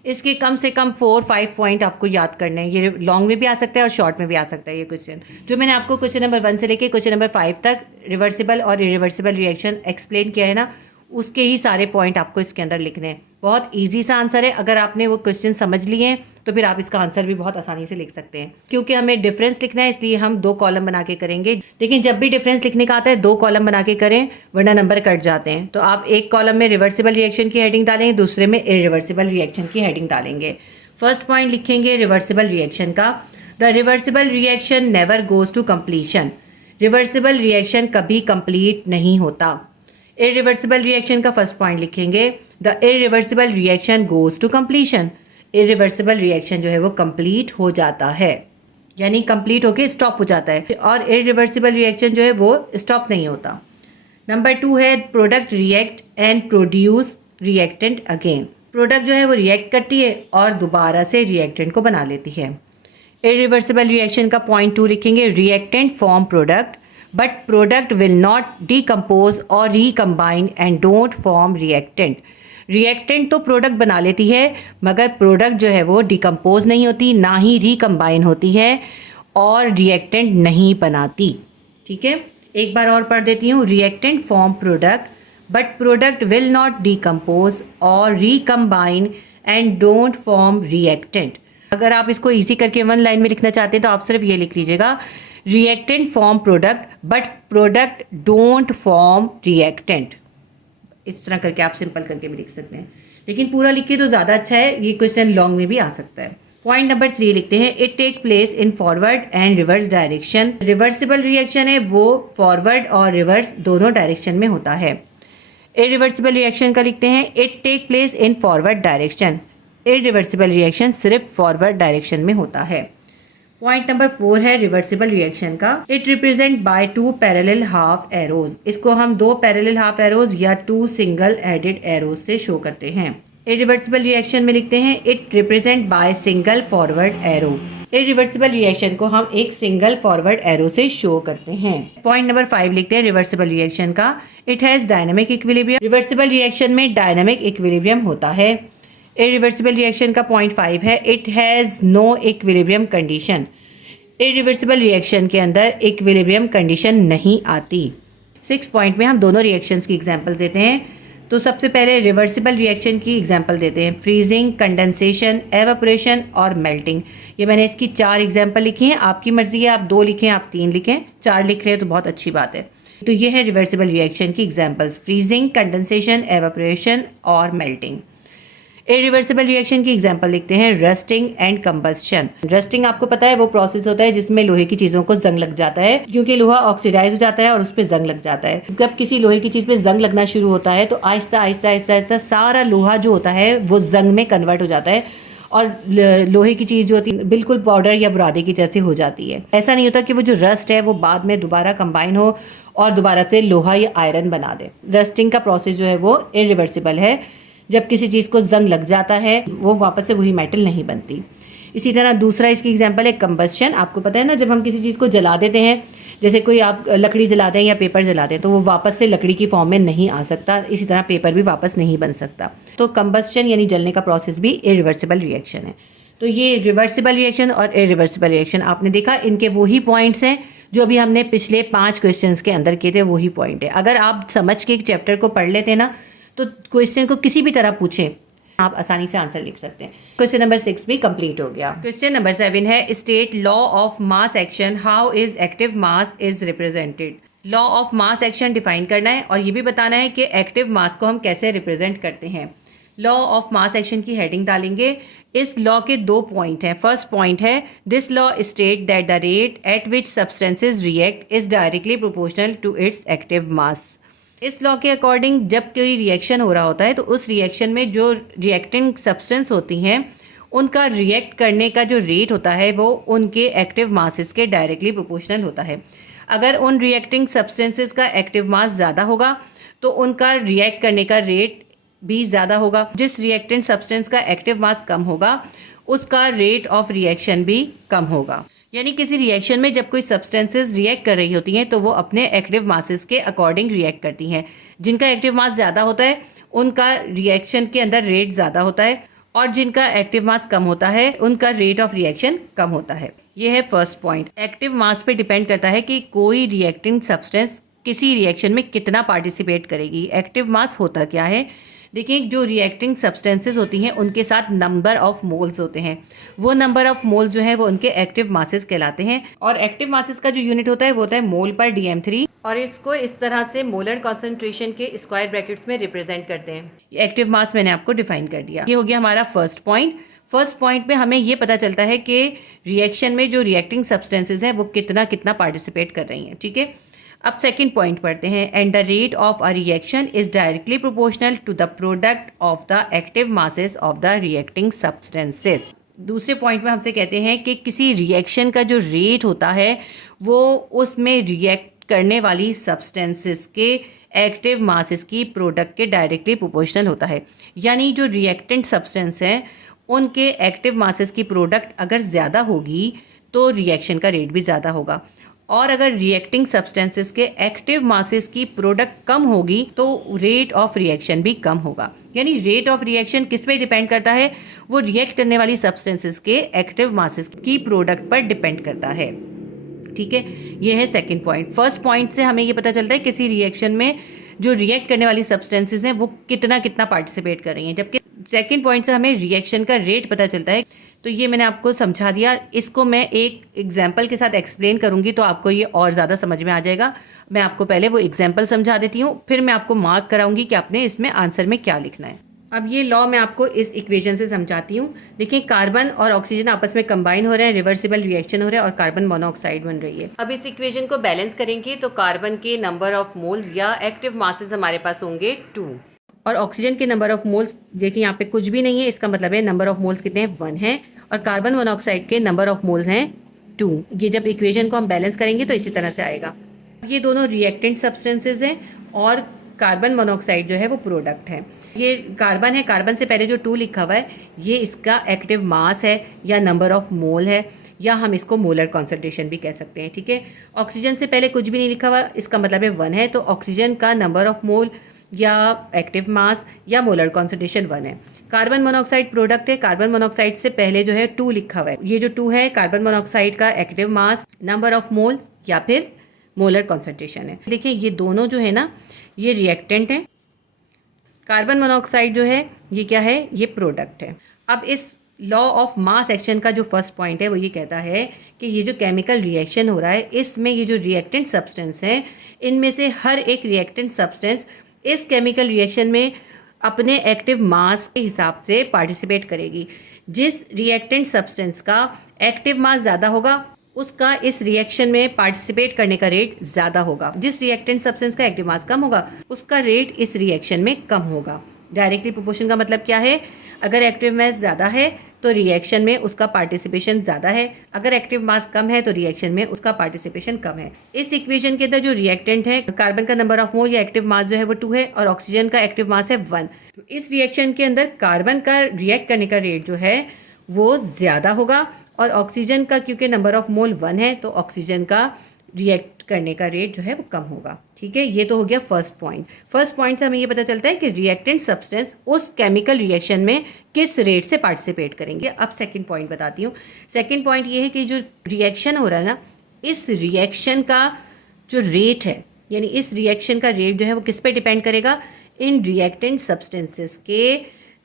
इसके कम से कम 4-5 पॉइंट आपको याद करने हैं। ये लॉन्ग में भी आ सकता है और शॉर्ट में भी आ सकता है। ये क्वेश्चन जो मैंने आपको क्वेश्चन नंबर 1 से लेके क्वेश्चन नंबर 5 तक रिवर्सिबल और इरिवर्सिबल रिएक्शन एक्सप्लेन किया है ना, उसके ही सारे पॉइंट आपको इसके अंदर लिखने हैं। बहुत ईजी सा आंसर है, अगर आपने वो क्वेश्चन समझ लिए हैं तो फिर आप इसका आंसर भी बहुत आसानी से लिख सकते हैं। क्योंकि हमें डिफरेंस लिखना है इसलिए हम 2 कॉलम बना के करेंगे, लेकिन जब भी डिफरेंस लिखने का आता है 2 कॉलम बना के करें वरना नंबर कट जाते हैं। तो आप एक कॉलम में रिवर्सिबल रिएक्शन की हेडिंग डालेंगे, दूसरे में इरिवर्सिबल रिएक्शन की हेडिंग डालेंगे। फर्स्ट पॉइंट लिखेंगे रिवर्सिबल रिएक्शन का, the reversible reaction never goes to completion. Reversible reaction कभी कंप्लीट नहीं होता। इरिवर्सिबल रिएक्शन का फर्स्ट पॉइंट लिखेंगे the irreversible reaction goes to completion. Irreversible reaction जो है वो कंप्लीट हो जाता है, यानी कंप्लीट होके स्टॉप हो जाता है, और इरिवर्सिबल रिएक्शन जो है वो स्टॉप नहीं होता। नंबर 2 है product react and produce reactant again. Product जो है वो रिएक्ट करती है और दोबारा से रिएक्टेंट को बना लेती है। इरिवर्सिबल रिएक्शन का पॉइंट 2 लिखेंगे reactant form product but product will not decompose और recombine and don't form reactant. Reactant तो प्रोडक्ट बना लेती है मगर प्रोडक्ट जो है वो डिकम्पोज नहीं होती, ना ही रिकम्बाइन होती है और रिएक्टेंट नहीं बनाती। ठीक है, एक बार और पढ़ देती हूँ। Reactant form product but product will not decompose और recombine and don't form reactant. अगर आप इसको ईजी करके 1 लाइन में लिखना चाहते हैं तो आप सिर्फ ये लिख लीजिएगा reactant form product but product don't form reactant. इस तरह करके आप सिंपल करके भी लिख सकते हैं, लेकिन पूरा लिखिए तो ज़्यादा अच्छा है, ये क्वेश्चन लॉन्ग में भी आ सकता है। पॉइंट नंबर 3 लिखते हैं it take place in forward and reverse direction. Reversible reaction है वो फॉरवर्ड और रिवर्स दोनों डायरेक्शन में होता है। इरिवर्सिबल रिएक्शन का लिखते हैं it take place in forward direction. Irreversible reaction सिर्फ फॉरवर्ड डायरेक्शन में होता है। पॉइंट नंबर 4 है रिवर्सिबल रिएक्शन का, it represent by 2 parallel half arrows. इसको हम 2 पैरेलल हाफ एरोज या 2 सिंगल हेडेड एरोज से शो करते हैं। इरिवर्सिबल रिएक्शन में लिखते हैं it represent by single forward arrow. इरिवर्सिबल रिएक्शन को हम एक सिंगल फॉरवर्ड एरो से शो करते हैं। पॉइंट नंबर 5 लिखते हैं रिवर्सिबल रिएक्शन का, it has dynamic equilibrium. Reversible reaction में डायनामिक इक्विलिब्रियम होता है। इरिवर्सिबल रिएक्शन का पॉइंट 5 है it has no equilibrium condition. Irreversible reaction के अंदर इक्विलिब्रियम कंडीशन नहीं आती। 6 पॉइंट में हम दोनों रिएक्शंस की एग्जांपल देते हैं। तो सबसे पहले रिवर्सिबल रिएक्शन की एग्जांपल देते हैं, फ्रीजिंग, कंडेंसेशन, एवापोरेशन और मेल्टिंग। ये मैंने इसकी 4 एग्जांपल लिखी हैं, आपकी मर्जी है आप 2 लिखें, आप 3 लिखें, 4 लिख रहे हैं तो बहुत अच्छी बात है। तो ये है रिवर्सिबल रिएक्शन की एग्जांपल्स, फ्रीजिंग, कंडेंसेशन, एवापोरेशन और मेल्टिंग। इरिवर्सिबल रिएक्शन की एग्जांपल लिखते हैं रस्टिंग एंड कंबस्शन। रस्टिंग आपको पता है वो प्रोसेस होता है जिसमें लोहे की चीज़ों को जंग लग जाता है, क्योंकि लोहा ऑक्सीडाइज हो जाता है और उस पर जंग लग जाता है। जब किसी लोहे की चीज़ पे जंग लगना शुरू होता है तो आहिस्ता आहिस्ता आहिस्ता आहिस्ता सारा लोहा जो होता है वो जंग में कन्वर्ट हो जाता है और लोहे की चीज़ जो होती है बिल्कुल पाउडर या बुरादे की तरह से हो जाती है। ऐसा नहीं होता कि वो जो रस्ट है वो बाद में दोबारा कंबाइन हो और दोबारा से लोहा या आयरन बना दे। रस्टिंग का प्रोसेस जो है वो इरिवर्सिबल है। जब किसी चीज़ को जंग लग जाता है वो वापस से वही मेटल नहीं बनती। इसी तरह दूसरा इसकी एग्जांपल है कंबस्शन। आपको पता है ना, जब हम किसी चीज़ को जला देते हैं, जैसे कोई आप लकड़ी जलाते हैं या पेपर जलाते हैं, तो वो वापस से लकड़ी की फॉर्म में नहीं आ सकता। इसी तरह पेपर भी वापस नहीं बन सकता। तो कंबस्शन यानी जलने का प्रोसेस भी इरिवर्सिबल रिएक्शन है। तो ये रिवर्सिबल रिएक्शन और इरिवर्सिबल रिएक्शन आपने देखा, इनके वही पॉइंट्स हैं जो अभी हमने पिछले 5 क्वेश्चंस के अंदर किए थे, वही पॉइंट है। अगर आप समझ के एक चैप्टर को पढ़ लेते ना तो क्वेश्चन को किसी भी तरह पूछें आप आसानी से आंसर लिख सकते हैं। क्वेश्चन नंबर 6 भी कंप्लीट हो गया। क्वेश्चन नंबर 7 है state law of mass action, how is active mass is represented. Law of mass action define करना है और ये भी बताना है कि एक्टिव मास को हम कैसे रिप्रेजेंट करते हैं। लॉ ऑफ मास एक्शन की हेडिंग डालेंगे। इस लॉ के 2 पॉइंट हैं। फर्स्ट पॉइंट है this law state that the rate at which substances react is directly proportional to its active mass. इस लॉ के अकॉर्डिंग जब कोई रिएक्शन हो रहा होता है तो उस रिएक्शन में जो रिएक्टिंग सब्सटेंस होती हैं उनका रिएक्ट करने का जो रेट होता है वो उनके एक्टिव मासेस के डायरेक्टली प्रोपोर्शनल होता है। अगर उन रिएक्टिंग सब्सटेंसेस का एक्टिव मास ज़्यादा होगा तो उनका रिएक्ट करने का रेट भी ज़्यादा होगा। जिस रिएक्टेंट सब्सटेंस का एक्टिव मास कम होगा उसका रेट ऑफ रिएक्शन भी कम होगा। यानी किसी रिएक्शन में जब कोई सब्सटेंसेस रिएक्ट कर रही होती हैं तो वो अपने एक्टिव मासेस के अकॉर्डिंग रिएक्ट करती हैं। जिनका एक्टिव मास ज़्यादा होता है उनका रिएक्शन के अंदर रेट ज़्यादा होता है और जिनका एक्टिव मास कम होता है उनका रेट ऑफ रिएक्शन कम होता है। ये है फर्स्ट पॉइंट। एक्टिव मास पे डिपेंड करता है कि कोई रिएक्टिंग सब्सटेंस किसी रिएक्शन में कितना पार्टिसिपेट करेगी। एक्टिव मास होता क्या है, देखिए जो रिएक्टिंग सब्सटेंसेस होती हैं उनके साथ नंबर ऑफ मोल्स होते हैं। वो नंबर ऑफ मोल्स जो है वो उनके एक्टिव मासेस कहलाते हैं और एक्टिव मासेस का जो यूनिट होता है वो होता है मोल पर DM3 और इसको इस तरह से मोलर कॉन्सेंट्रेशन के स्क्वायर ब्रैकेट्स में रिप्रेजेंट करते हैं। एक्टिव मास मैंने आपको डिफाइन कर दिया। ये हो गया हमारा फर्स्ट पॉइंट। फर्स्ट पॉइंट में हमें ये पता चलता है कि रिएक्शन में जो रिएक्टिंग सब्सटेंसेज हैं वो कितना कितना पार्टिसिपेट कर रही हैं। ठीक है, अब सेकंड पॉइंट पढ़ते हैं। And the rate of a reaction is directly proportional to the product of the active masses of the reacting substances. दूसरे पॉइंट में हमसे कहते हैं कि किसी रिएक्शन का जो रेट होता है वो उसमें रिएक्ट करने वाली सब्सटेंसेस के एक्टिव मासेस की प्रोडक्ट के डायरेक्टली प्रोपोर्शनल होता है। यानी जो रिएक्टेंट सब्सटेंस हैं उनके एक्टिव मासेस की प्रोडक्ट अगर ज़्यादा होगी तो रिएक्शन का रेट भी ज़्यादा होगा और अगर रिएक्टिंग सब्सटेंसेस के एक्टिव मासेस की प्रोडक्ट कम होगी तो रेट ऑफ रिएक्शन भी कम होगा। यानी रेट ऑफ रिएक्शन किस पे डिपेंड करता है, वो रिएक्ट करने वाली सब्सटेंसेस के एक्टिव मासेस की प्रोडक्ट पर डिपेंड करता है। ठीक है, ये है सेकंड पॉइंट। फर्स्ट पॉइंट से हमें ये पता चलता है किसी रिएक्शन में जो रिएक्ट करने वाली सब्सटेंसेस हैं वो कितना कितना पार्टिसिपेट कर रही हैं, जबकि सेकंड पॉइंट से हमें रिएक्शन का रेट पता चलता है। तो ये मैंने आपको समझा दिया। इसको मैं एक एग्जाम्पल के साथ एक्सप्लेन करूँगी तो आपको ये और ज़्यादा समझ में आ जाएगा। मैं आपको पहले वो एग्जाम्पल समझा देती हूँ, फिर मैं आपको मार्क कराऊंगी कि आपने इसमें आंसर में क्या लिखना है। अब ये लॉ मैं आपको इस इक्वेशन से समझाती हूँ। देखिए कार्बन और ऑक्सीजन आपस में कंबाइन हो रहे हैं, रिवर्सिबल रिएक्शन हो रहा है और कार्बन मोनोऑक्साइड बन रही है। अब इस इक्वेशन को बैलेंस करेंगे तो कार्बन के नंबर ऑफ मोल्स या एक्टिव मासेस हमारे पास होंगे 2 और ऑक्सीजन के नंबर ऑफ मोल्स देखिए यहाँ पे कुछ भी नहीं है, इसका मतलब है नंबर ऑफ मोल्स कितने हैं 1 है और कार्बन मोनोऑक्साइड के नंबर ऑफ मोल्स हैं 2। ये जब इक्वेशन को हम बैलेंस करेंगे तो इसी तरह से आएगा। ये दोनों रिएक्टेंट सब्सटेंसेज हैं और कार्बन मोनोऑक्साइड जो है वो प्रोडक्ट है। ये कार्बन है, कार्बन से पहले जो 2 लिखा हुआ है ये इसका एक्टिव मास है या नंबर ऑफ मोल है, या हम इसको मोलर कॉन्सेंट्रेशन भी कह सकते हैं। ठीक है, ऑक्सीजन से पहले कुछ भी नहीं लिखा हुआ, इसका मतलब है 1 है, तो ऑक्सीजन का नंबर ऑफ मोल या एक्टिव मास या मोलर कॉन्सेंट्रेशन 1 है। कार्बन मोनोऑक्साइड प्रोडक्ट है, कार्बन मोनोऑक्साइड से पहले जो है 2 लिखा हुआ है, ये जो 2 है कार्बन मोनोऑक्साइड का active mass, number of moles या फिर मोलर कॉन्सेंट्रेशन है। देखिए ये दोनों जो है ना ये रिएक्टेंट है, कार्बन मोनोऑक्साइड जो है ये क्या है, ये प्रोडक्ट है। अब इस लॉ ऑफ मास एक्शन का जो फर्स्ट पॉइंट है वो ये कहता है कि ये जो केमिकल रिएक्शन हो रहा है इसमें ये जो रिएक्टेंट सब्सटेंस है इनमें से हर एक रिएक्टेंट सब्सटेंस इस केमिकल रिएक्शन में अपने एक्टिव मास के हिसाब से पार्टिसिपेट करेगी। जिस रिएक्टेंट सब्सटेंस का एक्टिव मास ज़्यादा होगा उसका इस रिएक्शन में पार्टिसिपेट करने का रेट ज़्यादा होगा, जिस रिएक्टेंट सब्सटेंस का एक्टिव मास कम होगा उसका रेट इस रिएक्शन में कम होगा। डायरेक्टली प्रोपोर्शन का मतलब क्या है, अगर एक्टिव मास ज़्यादा है तो रिएक्शन में उसका पार्टिसिपेशन ज़्यादा है, अगर एक्टिव मास कम है तो रिएक्शन में उसका पार्टिसिपेशन कम है। इस इक्वेशन के अंदर जो रिएक्टेंट है कार्बन का नंबर ऑफ मोल या एक्टिव मास जो है वो 2 है और ऑक्सीजन का एक्टिव मास है 1। तो इस रिएक्शन के अंदर कार्बन का रिएक्ट करने का रेट जो है वो ज़्यादा होगा और ऑक्सीजन का क्योंकि नंबर ऑफ मोल 1 है तो ऑक्सीजन का रिएक्ट करने का रेट जो है वो कम होगा। ठीक है, ये तो हो गया फर्स्ट पॉइंट। फर्स्ट पॉइंट से हमें ये पता चलता है कि रिएक्टेंट सब्सटेंस उस केमिकल रिएक्शन में किस रेट से पार्टिसिपेट करेंगे। अब सेकंड पॉइंट बताती हूँ। सेकंड पॉइंट ये है कि जो रिएक्शन हो रहा है ना इस रिएक्शन का जो रेट है यानी इस रिएक्शन का रेट जो है वो किस पे डिपेंड करेगा, इन रिएक्टेंट सब्सटेंसेस के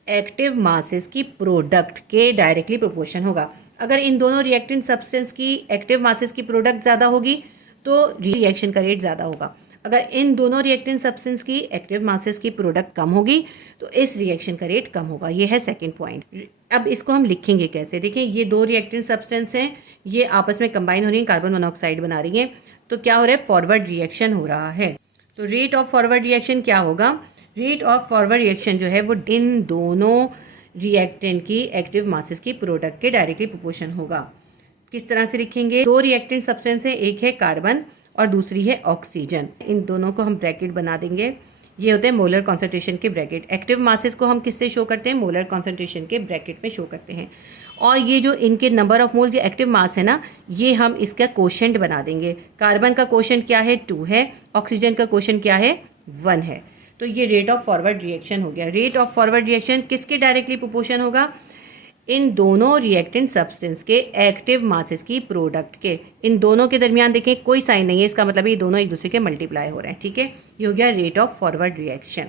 एक्टिव मासेस की प्रोडक्ट के डायरेक्टली प्रोपोर्शन होगा। अगर इन दोनों रिएक्टेंट सब्सटेंस की एक्टिव मासेस की प्रोडक्ट ज़्यादा होगी तो रिएक्शन का रेट ज़्यादा होगा। अगर इन दोनों रिएक्टेंट सब्सटेंस की एक्टिव मासेस की प्रोडक्ट कम होगी तो इस रिएक्शन का रेट कम होगा। ये है सेकंड पॉइंट। अब इसको हम लिखेंगे कैसे, देखिए ये 2 रिएक्टेंट सब्सटेंस हैं, ये आपस में कंबाइन हो रही हैं, कार्बन मोनोऑक्साइड बना रही हैं, तो क्या हो रहा है, फॉरवर्ड रिएक्शन हो रहा है। तो रेट ऑफ फॉरवर्ड रिएक्शन क्या होगा, रेट ऑफ फॉरवर्ड रिएक्शन जो है वो इन दोनों रिएक्टेंट की एक्टिव मासेस की प्रोडक्ट के डायरेक्टली प्रोपोर्शन होगा। किस तरह से लिखेंगे, 2 रिएक्टेंट सब्सटेंस है, एक है कार्बन और दूसरी है ऑक्सीजन, इन दोनों को हम ब्रैकेट बना देंगे, ये होते हैं मोलर कॉन्सेंट्रेशन के ब्रैकेट। एक्टिव मासेस को हम किससे शो करते हैं, मोलर कॉन्सेंट्रेशन के ब्रैकेट में शो करते हैं। और ये जो इनके नंबर ऑफ मोल जो एक्टिव मास है ना ये हम इसका कोशेंट बना देंगे। कार्बन का कोशेंट क्या है, 2 है, ऑक्सीजन का कोशेंट क्या है, 1 है। तो ये रेट ऑफ फॉरवर्ड रिएक्शन हो गया। रेट ऑफ फॉरवर्ड रिएक्शन किसके डायरेक्टली प्रोपोर्शन होगा, इन दोनों रिएक्टेंट सब्सटेंस के एक्टिव मासेस की प्रोडक्ट के। इन दोनों के दरमियान देखें कोई साइन नहीं है, इसका मतलब ये दोनों एक दूसरे के मल्टीप्लाई हो रहे हैं। ठीक है, ये हो गया rate of forward reaction.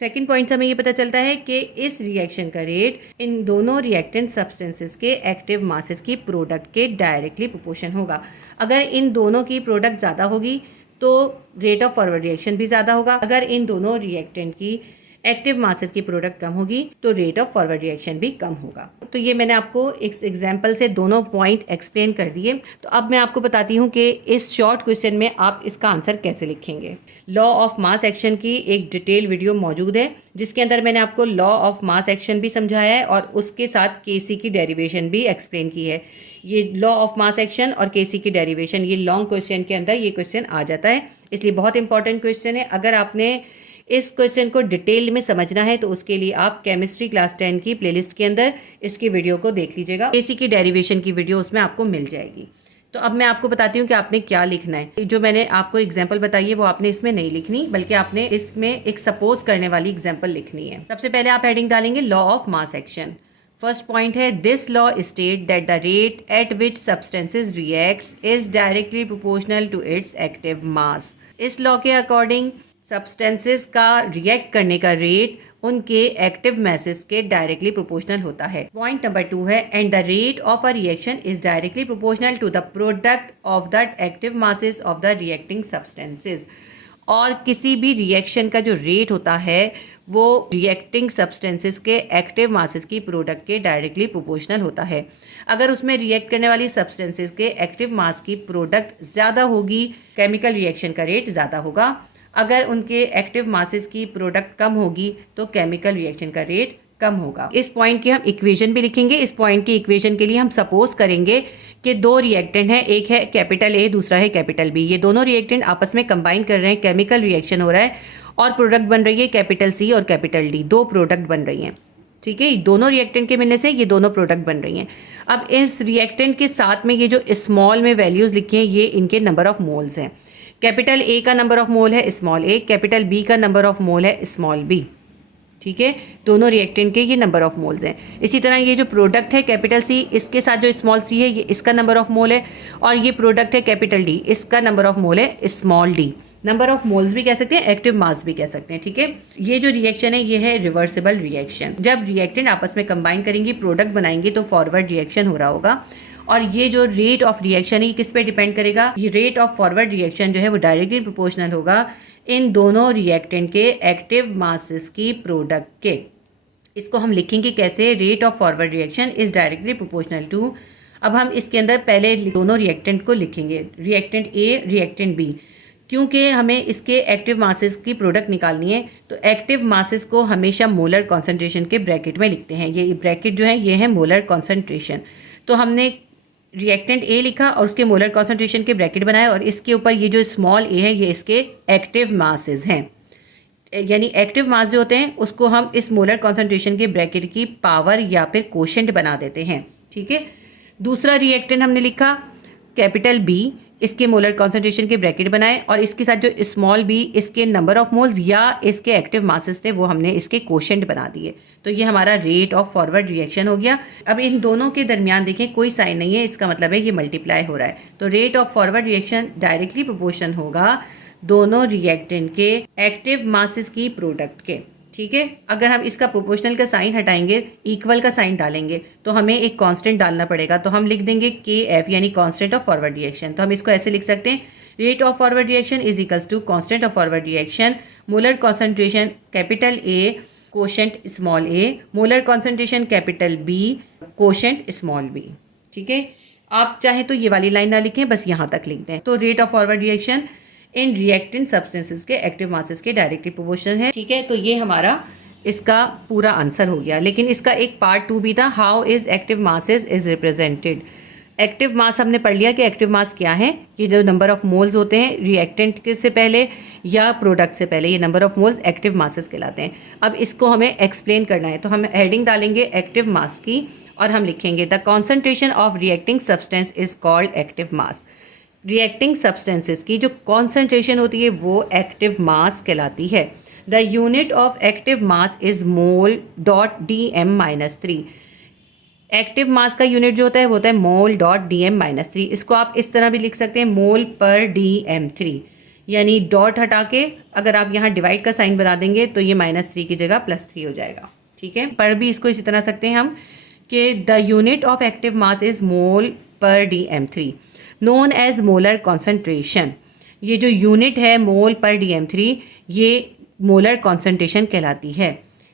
Second point से हमें ये पता चलता है कि इस रिएक्शन का रेट इन दोनों रिएक्टेंट सब्सटेंसेस के एक्टिव मासेस की प्रोडक्ट के डायरेक्टली प्रोपोर्शन होगा। अगर इन दोनों की प्रोडक्ट ज़्यादा होगी तो रेट ऑफ फॉरवर्ड रिएक्शन भी ज़्यादा होगा। अगर इन दोनों रिएक्टेंट की एक्टिव मासेस की प्रोडक्ट कम होगी तो रेट ऑफ फॉरवर्ड रिएक्शन भी कम होगा। तो ये मैंने आपको एक एग्जांपल से दोनों पॉइंट एक्सप्लेन कर दिए। तो अब मैं आपको बताती हूँ कि इस शॉर्ट क्वेश्चन में आप इसका आंसर कैसे लिखेंगे। लॉ ऑफ मास एक्शन की एक डिटेल वीडियो मौजूद है जिसके अंदर मैंने आपको लॉ ऑफ मास एक्शन भी समझाया है और उसके साथ केसी की डेरिवेशन भी एक्सप्लेन की है। ये लॉ ऑफ मास एक्शन और केसी की डेरिवेशन ये लॉन्ग क्वेश्चन के अंदर ये क्वेश्चन आ जाता है, इसलिए बहुत इंपॉर्टेंट क्वेश्चन है। अगर आपने इस क्वेश्चन को डिटेल में समझना है तो उसके लिए आप केमिस्ट्री क्लास 10 की प्लेलिस्ट के अंदर इसकी वीडियो को देख लीजिएगा। केसी की डेरिवेशन की वीडियो उसमें आपको मिल जाएगी। तो अब मैं आपको बताती हूँ कि आपने क्या लिखना है। जो मैंने आपको एग्जाम्पल बताई है वो आपने इसमें नहीं लिखनी, बल्कि आपने इसमें एक सपोज करने वाली एग्जाम्पल लिखनी है। सबसे पहले आप हेडिंग डालेंगे law of mass action. First point है, this law state that the rate at which substances reacts is directly proportional to its active mass. इस लॉ के अकॉर्डिंग सब्सटेंसेस का रिएक्ट करने का रेट उनके एक्टिव मासेस के डायरेक्टली प्रोपोर्शनल होता है। पॉइंट नंबर 2 है, and the rate of a reaction is directly proportional to the product of the active masses of the reacting substances. और किसी भी रिएक्शन का जो रेट होता है वो रिएक्टिंग सब्सटेंसेस के एक्टिव मासेस की प्रोडक्ट के डायरेक्टली प्रोपोर्शनल होता है। अगर उसमें रिएक्ट करने वाली सब्सटेंसेस के एक्टिव मास की प्रोडक्ट ज़्यादा होगी, केमिकल रिएक्शन का रेट ज़्यादा होगा। अगर उनके एक्टिव मासेस की प्रोडक्ट कम होगी तो केमिकल रिएक्शन का रेट कम होगा। इस पॉइंट की हम इक्वेशन भी लिखेंगे। इस पॉइंट की इक्वेशन के लिए हम सपोज करेंगे कि 2 रिएक्टेंट हैं, एक है कैपिटल ए दूसरा है कैपिटल बी। ये दोनों रिएक्टेंट आपस में कंबाइन कर रहे हैं, केमिकल रिएक्शन हो रहा है और प्रोडक्ट बन रही है कैपिटल सी और कैपिटल डी, दो प्रोडक्ट बन रही हैं। ठीक है, दोनों रिएक्टेंट के मिलने से ये दोनों प्रोडक्ट बन रही हैं। अब इस रिएक्टेंट के साथ में ये जो स्मॉल में वैल्यूज़ लिखी हैं ये इनके नंबर ऑफ मोल्स हैं। कैपिटल ए का नंबर ऑफ मोल है स्मॉल ए, कैपिटल बी का नंबर ऑफ मोल है स्मॉल बी। ठीक है, दोनों रिएक्टेंट के ये नंबर ऑफ मोल्स हैं। इसी तरह ये जो प्रोडक्ट है कैपिटल सी, इसके साथ जो स्मॉल सी है ये इसका नंबर ऑफ मोल है, और ये प्रोडक्ट है कैपिटल डी, इसका नंबर ऑफ मोल है small D. Number of moles भी कह सकते हैं, एक्टिव मास भी कह सकते हैं। ठीक है, ये जो रिएक्शन है ये है रिवर्सिबल रिएक्शन। जब रिएक्टेंट आपस में कंबाइन करेंगी, प्रोडक्ट बनाएंगे तो फॉरवर्ड रिएक्शन हो रहा होगा। और ये जो रेट ऑफ रिएक्शन है ये किस पे डिपेंड करेगा? ये रेट ऑफ फॉरवर्ड रिएक्शन जो है वो डायरेक्टली प्रोपोर्शनल होगा इन दोनों रिएक्टेंट के एक्टिव मासेस की प्रोडक्ट के। इसको हम लिखेंगे कैसे? Rate of forward reaction is directly proportional to. अब हम इसके अंदर पहले दोनों रिएक्टेंट को लिखेंगे, रिएक्टेंट ए, रिएक्टेंट बी। क्योंकि हमें इसके एक्टिव मासेस की प्रोडक्ट निकालनी है तो एक्टिव मासेस को हमेशा मोलर कॉन्सेंट्रेशन के ब्रैकेट में लिखते हैं। ये ब्रैकेट जो है ये है मोलर कॉन्सेंट्रेशन। तो हमने रिएक्टेंट ए लिखा और उसके मोलर कॉन्सेंट्रेशन के ब्रैकेट बनाए, और इसके ऊपर ये जो स्मॉल ए है ये इसके एक्टिव मासेस हैं। यानी एक्टिव मास जो होते हैं उसको हम इस मोलर कॉन्सेंट्रेशन के ब्रैकेट की पावर या फिर कोशेंट बना देते हैं। ठीक है, दूसरा रिएक्टेंट हमने लिखा कैपिटल बी, इसके मोलर कॉन्सेंट्रेशन के ब्रैकेट बनाए, और इसके साथ जो स्मॉल बी इसके नंबर ऑफ मोल्स या इसके एक्टिव मासेस थे वो हमने इसके कोशेंट बना दिए। तो ये हमारा रेट ऑफ फॉरवर्ड रिएक्शन हो गया। अब इन दोनों के दरमियान देखें कोई साइन नहीं है, इसका मतलब है ये मल्टीप्लाई हो रहा है। तो rate of forward reaction directly proportional होगा दोनों रिएक्टेंट के एक्टिव मासेस की प्रोडक्ट के। ठीक है, अगर हम इसका प्रोपोर्शनल का साइन हटाएंगे, इक्वल का साइन डालेंगे तो हमें एक कांस्टेंट डालना पड़ेगा। तो हम लिख देंगे के एफ यानी कांस्टेंट ऑफ फॉरवर्ड रिएक्शन। तो हम इसको ऐसे लिख सकते हैं, rate of forward reaction is equals to constant of forward reaction, molar concentration capital A, quotient small a, molar concentration capital B, quotient small b. ठीक है, आप चाहे तो ये वाली लाइन ना लिखें, बस यहाँ तक लिख दें। तो rate of forward reaction in reactant substances के एक्टिव मासेस के डायरेक्टली प्रोपोर्शनल है। ठीक है, तो ये हमारा इसका पूरा आंसर हो गया। लेकिन इसका एक पार्ट 2 भी था, how is active masses is represented. Active mass हमने पढ़ लिया कि एक्टिव मास क्या है, ये जो नंबर ऑफ मोल्स होते हैं रिएक्टेंट के से पहले या प्रोडक्ट से पहले, ये number of moles active masses कहलाते हैं। अब इसको हमें एक्सप्लेन करना है, तो हम हेडिंग डालेंगे एक्टिव मास की, और हम लिखेंगे the concentration of reacting substance is called active mass. Reacting substances की जो कॉन्सेंट्रेशन होती है वो एक्टिव मास कहलाती है। The unit of active mass is mole dot D M minus 3। Active mass का यूनिट जो होता है mole dot D M minus 3। इसको आप इस तरह भी लिख सकते हैं, मोल पर DM3, यानी डॉट हटा के अगर आप यहाँ डिवाइड का साइन बना देंगे तो ये -3 की जगह +3 हो जाएगा। ठीक है, पर भी इसको इसी तरह सकते हैं हम कि the unit of active mass is मोल पर DM3 known as molar concentration. ये जो यूनिट है मोल पर DM3 ये मोलर कॉन्सेंट्रेशन कहलाती है।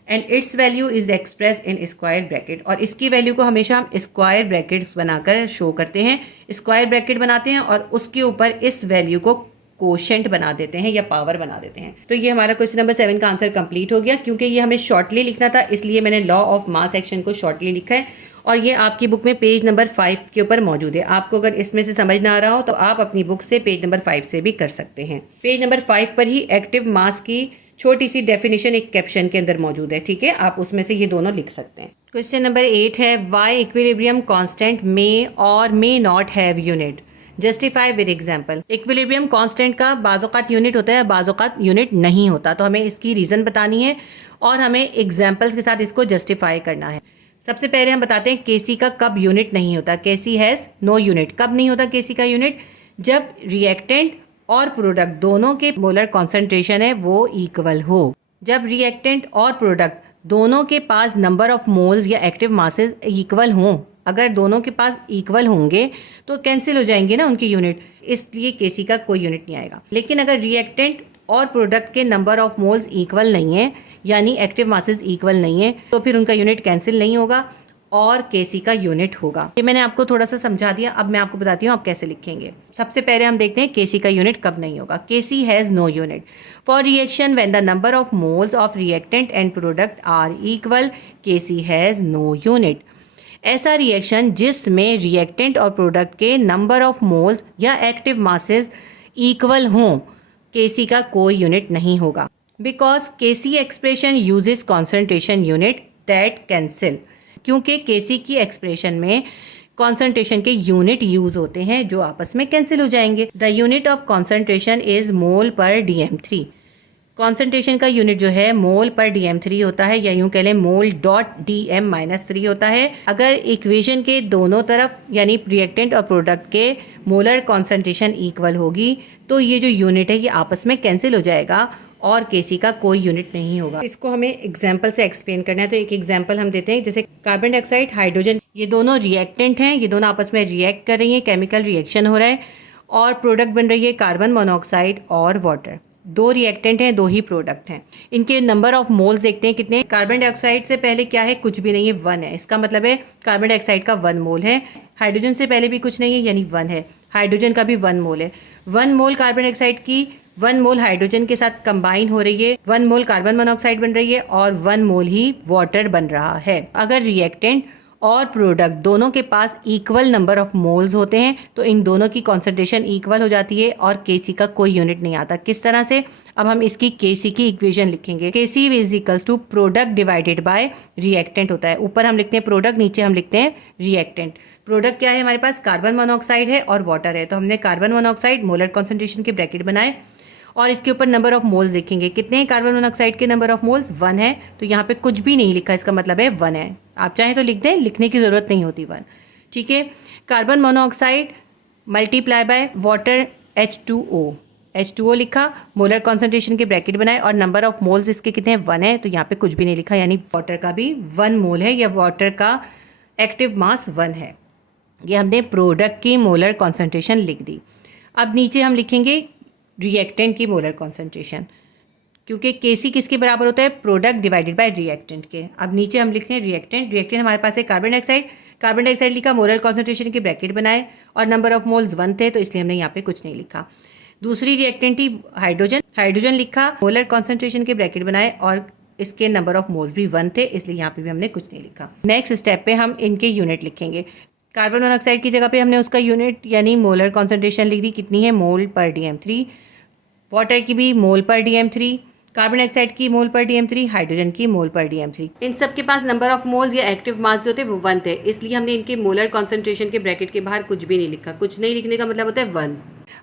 And it's value is express in square bracket, और इसकी वैल्यू को हमेशा हम स्क्वायर ब्रैकेट्स बनाकर शो करते हैं। स्क्वायर ब्रैकेट बनाते हैं और उसके ऊपर इस वैल्यू को कोशेंट बना देते हैं या पावर बना देते हैं। तो ये हमारा क्वेश्चन नंबर 7 का आंसर कंप्लीट हो गया। क्योंकि ये हमें शॉर्टली लिखना था इसलिए मैंने लॉ ऑफ मास एक्शन को शॉर्टली लिखा है, और ये आपकी बुक में पेज नंबर 5 के ऊपर मौजूद है। आपको अगर इसमें से समझ ना आ रहा हो तो आप अपनी बुक से पेज नंबर 5 से भी कर सकते हैं। पेज नंबर 5 पर ही एक्टिव मास की छोटी सी डेफिनेशन एक कैप्शन के अंदर मौजूद है। ठीक है, आप उसमें से ये दोनों लिख सकते हैं। क्वेश्चन नंबर 8 है, वाई इक्विलिब्रियम कांस्टेंट मे और may not have unit, justify with example. Equilibrium constant का बाज़ौक़ात यूनिट होता है, बाज़ौक़ात यूनिट नहीं होता। तो हमें इसकी रीज़न बतानी है और हमें एग्जाम्पल्स के साथ इसको जस्टिफाई करना है। सबसे पहले हम बताते हैं केसी का कब यूनिट नहीं होता। केसी हैज़ नो यूनिट। कब नहीं होता केसी का यूनिट? जब रिएक्टेंट और प्रोडक्ट दोनों के मोलर कॉन्सेंट्रेशन है वो इक्वल हो। जब रिएक्टेंट और प्रोडक्ट दोनों के पास नंबर ऑफ मोल्स या एक्टिव मासेस इक्वल हों, अगर दोनों के पास इक्वल होंगे तो कैंसिल हो जाएंगे ना उनकी यूनिट, इसलिए केसी का कोई यूनिट नहीं आएगा। लेकिन अगर रिएक्टेंट और प्रोडक्ट के नंबर ऑफ मोल्स इक्वल नहीं है यानी एक्टिव मासेस इक्वल नहीं है तो फिर उनका यूनिट कैंसिल नहीं होगा और केसी का यूनिट होगा। ये मैंने आपको थोड़ा सा समझा दिया, अब मैं आपको बताती हूँ आप कैसे लिखेंगे। सबसे पहले हम देखते हैं केसी का यूनिट कब नहीं होगा। KC has no unit for reaction when the number of moles of reactant and product are equal, KC has no unit. ऐसा रिएक्शन जिसमें रिएक्टेंट और प्रोडक्ट के नंबर ऑफ मोल्स या एक्टिव मासेस इक्वल हों, केसी का कोई यूनिट नहीं होगा। Because KC expression uses concentration unit that cancel, क्योंकि केसी की एक्सप्रेशन में कॉन्सेंट्रेशन के यूनिट यूज होते हैं जो आपस में कैंसिल हो जाएंगे। The unit of concentration is mole पर DM3। कॉन्सेंट्रेशन का यूनिट जो है मोल पर DM3 होता है, या यूं कह लें मोल डॉट DM-3 होता है। अगर इक्वेशन के दोनों तरफ यानी रिएक्टेंट और प्रोडक्ट के मोलर कॉन्सेंट्रेशन इक्वल होगी तो ये जो यूनिट है ये आपस में कैंसिल हो जाएगा और केसी का कोई यूनिट नहीं होगा। इसको हमें एग्जाम्पल से एक्सप्लेन करना है, तो एक एग्जाम्पल हम देते हैं। जैसे कार्बन डाइऑक्साइड, हाइड्रोजन, ये दोनों रिएक्टेंट हैं, ये दोनों आपस में रिएक्ट कर रही हैं, केमिकल रिएक्शन हो रहा है और प्रोडक्ट बन रही है कार्बन मोनोऑक्साइड और वाटर। दो रिएक्टेंट हैं, दो ही प्रोडक्ट हैं। इनके नंबर ऑफ मोल्स देखते हैं कितने। कार्बन डाइऑक्साइड से पहले क्या है, कुछ भी नहीं है, 1 है। इसका मतलब है कार्बन डाइऑक्साइड का 1 मोल है। हाइड्रोजन से पहले भी कुछ नहीं है यानी 1 है। हाइड्रोजन का भी 1 मोल है। 1 मोल कार्बन डाइऑक्साइड की 1 मोल हाइड्रोजन के साथ कंबाइन हो रही है, 1 मोल कार्बन मोनोऑक्साइड बन रही है और 1 मोल ही वाटर बन रहा है। अगर रिएक्टेंट और प्रोडक्ट दोनों के पास इक्वल नंबर ऑफ मोल्स होते हैं तो इन दोनों की कॉन्सेंट्रेशन इक्वल हो जाती है और केसी का कोई यूनिट नहीं आता। किस तरह से, अब हम इसकी केसी की इक्वेशन लिखेंगे। KC is equals to product divided by reactant होता है। ऊपर हम लिखते हैं प्रोडक्ट, नीचे हम लिखते हैं रिएक्टेंट। प्रोडक्ट क्या है हमारे पास, कार्बन मोनोऑक्साइड है और वाटर है, तो हमने कार्बन मोनोऑक्साइड मोलर कॉन्सेंट्रेशन के ब्रैकेट बनाए और इसके ऊपर नंबर ऑफ मोल्स लिखेंगे। कितने हैं कार्बन मोनोऑक्साइड के नंबर ऑफ मोल्स, 1 है, तो यहाँ पे कुछ भी नहीं लिखा, इसका मतलब है 1 है। आप चाहें तो लिख दें, लिखने की ज़रूरत नहीं होती 1, ठीक है। Carbon monoxide multiply by water H2O लिखा, मोलर कॉन्सेंट्रेशन के ब्रैकेट बनाए और नंबर ऑफ मोल्स इसके कितने हैं, 1 है, तो यहाँ पे कुछ भी नहीं लिखा, यानी वाटर का भी 1 मोल है या वाटर का एक्टिव मास 1 है। ये हमने प्रोडक्ट की मोलर कॉन्सेंट्रेशन लिख दी। अब नीचे हम लिखेंगे रिएक्टेंट की मोलर कॉन्सेंट्रेशन, क्योंकि केसी किसके बराबर होता है, प्रोडक्ट डिवाइडेड बाय रिएक्टेंट के। अब नीचे हम लिखते हैं रिएक्टेंट हमारे पास है कार्बन डाइऑक्साइड लिखा, मोलर कॉन्सेंट्रेशन के ब्रैकेट बनाए और नंबर ऑफ मोल्स 1 थे, तो इसलिए हमने यहाँ पे कुछ नहीं लिखा। दूसरी रिएक्टेंट ही हाइड्रोजन लिखा, मोलर कॉन्सेंट्रेशन के ब्रैकेट बनाए और इसके नंबर ऑफ मोल्स भी 1 थे, इसलिए यहाँ पे भी हमने कुछ नहीं लिखा। नेक्स्ट स्टेप पे हम इनके यूनिट लिखेंगे। कार्बन मोनोऑक्साइड की जगह पे हमने उसका यूनिट यानी मोलर कॉन्सेंट्रेशन लिख दी, कितनी है, मोल पर DM3। वाटर की भी मोल पर DM3, कार्बन डाइऑक्साइड की मोल पर DM3, हाइड्रोजन की मोल पर DM3। इन सब के पास नंबर ऑफ मोल्स या एक्टिव मास जो थे वो 1 थे, इसलिए हमने इनके मोलर कॉन्सेंट्रेशन के ब्रैकेट के बाहर कुछ भी नहीं लिखा। कुछ नहीं लिखने का मतलब होता है 1।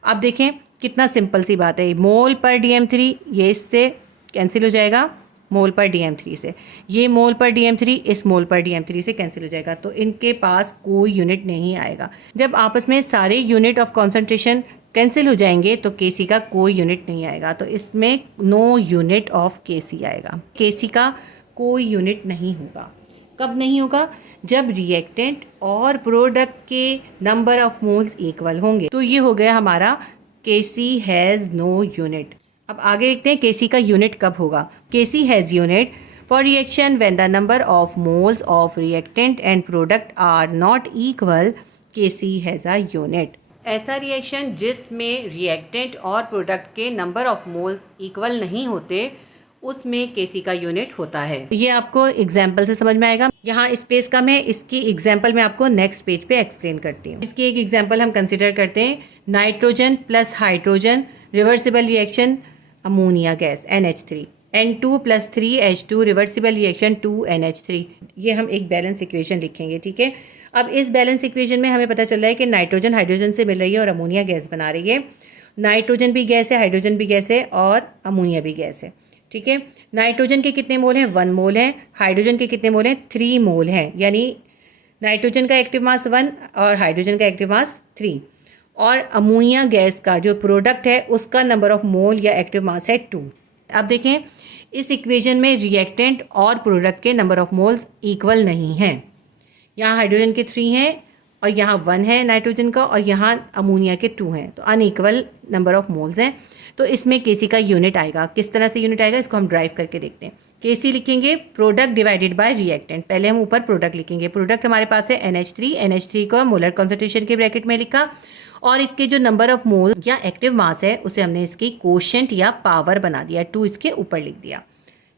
अब देखें कितना सिंपल सी बात है, मोल पर DM3 ये इससे कैंसिल हो जाएगा, मोल पर DM3 से, ये मोल पर DM3 इस मोल पर DM3 से कैंसिल हो जाएगा, तो इनके पास कोई यूनिट नहीं आएगा। जब आपस में सारे यूनिट ऑफ कॉन्सेंट्रेशन कैंसिल हो जाएंगे तो केसी का कोई यूनिट नहीं आएगा, तो इसमें नो यूनिट ऑफ केसी आएगा। केसी का कोई यूनिट नहीं होगा। कब नहीं होगा, जब रिएक्टेंट और प्रोडक्ट के नंबर ऑफ मोल्स इक्वल होंगे। तो ये हो गया हमारा केसी हैज़ नो यूनिट। अब आगे देखते हैं केसी का यूनिट कब होगा। KC has unit for reaction when the number of moles of reactant and product are not equal, KC has a unit. ऐसा रिएक्शन जिसमें रिएक्टेंट और प्रोडक्ट के नंबर ऑफ मोल्स इक्वल नहीं होते, उसमें केसी का यूनिट होता है। ये आपको एग्जाम्पल से समझ में आएगा। यहाँ स्पेस कम है, इसकी एग्जाम्पल मैं आपको नेक्स्ट पेज पे एक्सप्लेन करती हूँ। इसकी एक एग्जाम्पल हम कंसिडर करते हैं, nitrogen plus hydrogen reversible reaction ammonia gas NH3, N2 + 3H2 reversible reaction 2NH3। ये हम एक बैलेंस इक्वेशन लिखेंगे, ठीक है। अब इस बैलेंस इक्वेशन में हमें पता चल रहा है कि नाइट्रोजन हाइड्रोजन से मिल रही है और अमोनिया गैस बना रही है। नाइट्रोजन भी गैस है, हाइड्रोजन भी गैस है और अमोनिया भी गैस है, ठीक है। नाइट्रोजन के कितने मोल हैं, 1 मोल हैं। हाइड्रोजन के कितने मोल हैं, 3 मोल हैं, यानी नाइट्रोजन का एक्टिव मास 1 और हाइड्रोजन का एक्टिव मास 3। और अमोनिया गैस का जो प्रोडक्ट है उसका नंबर ऑफ मोल या एक्टिव मास है 2। अब देखें इस इक्वेशन में रिएक्टेंट और प्रोडक्ट के नंबर ऑफ मोल्स इक्वल नहीं हैं। यहाँ हाइड्रोजन के 3 हैं और यहाँ 1 है नाइट्रोजन का और यहाँ अमोनिया के 2 हैं, तो अनइक्वल नंबर ऑफ मोल्स हैं। तो इसमें केसी का यूनिट आएगा। किस तरह से यूनिट आएगा, इसको हम ड्राइव करके देखते हैं। केसी लिखेंगे प्रोडक्ट डिवाइडेड बाय रिएक्टेंट। पहले हम ऊपर प्रोडक्ट लिखेंगे। प्रोडक्ट हमारे पास है NH3 को मोलर कॉन्सेंट्रेशन के ब्रैकेट में लिखा और इसके जो नंबर ऑफ मोल या एक्टिव मास है उसे हमने इसकी कोशेंट या पावर बना दिया, 2 इसके ऊपर लिख दिया,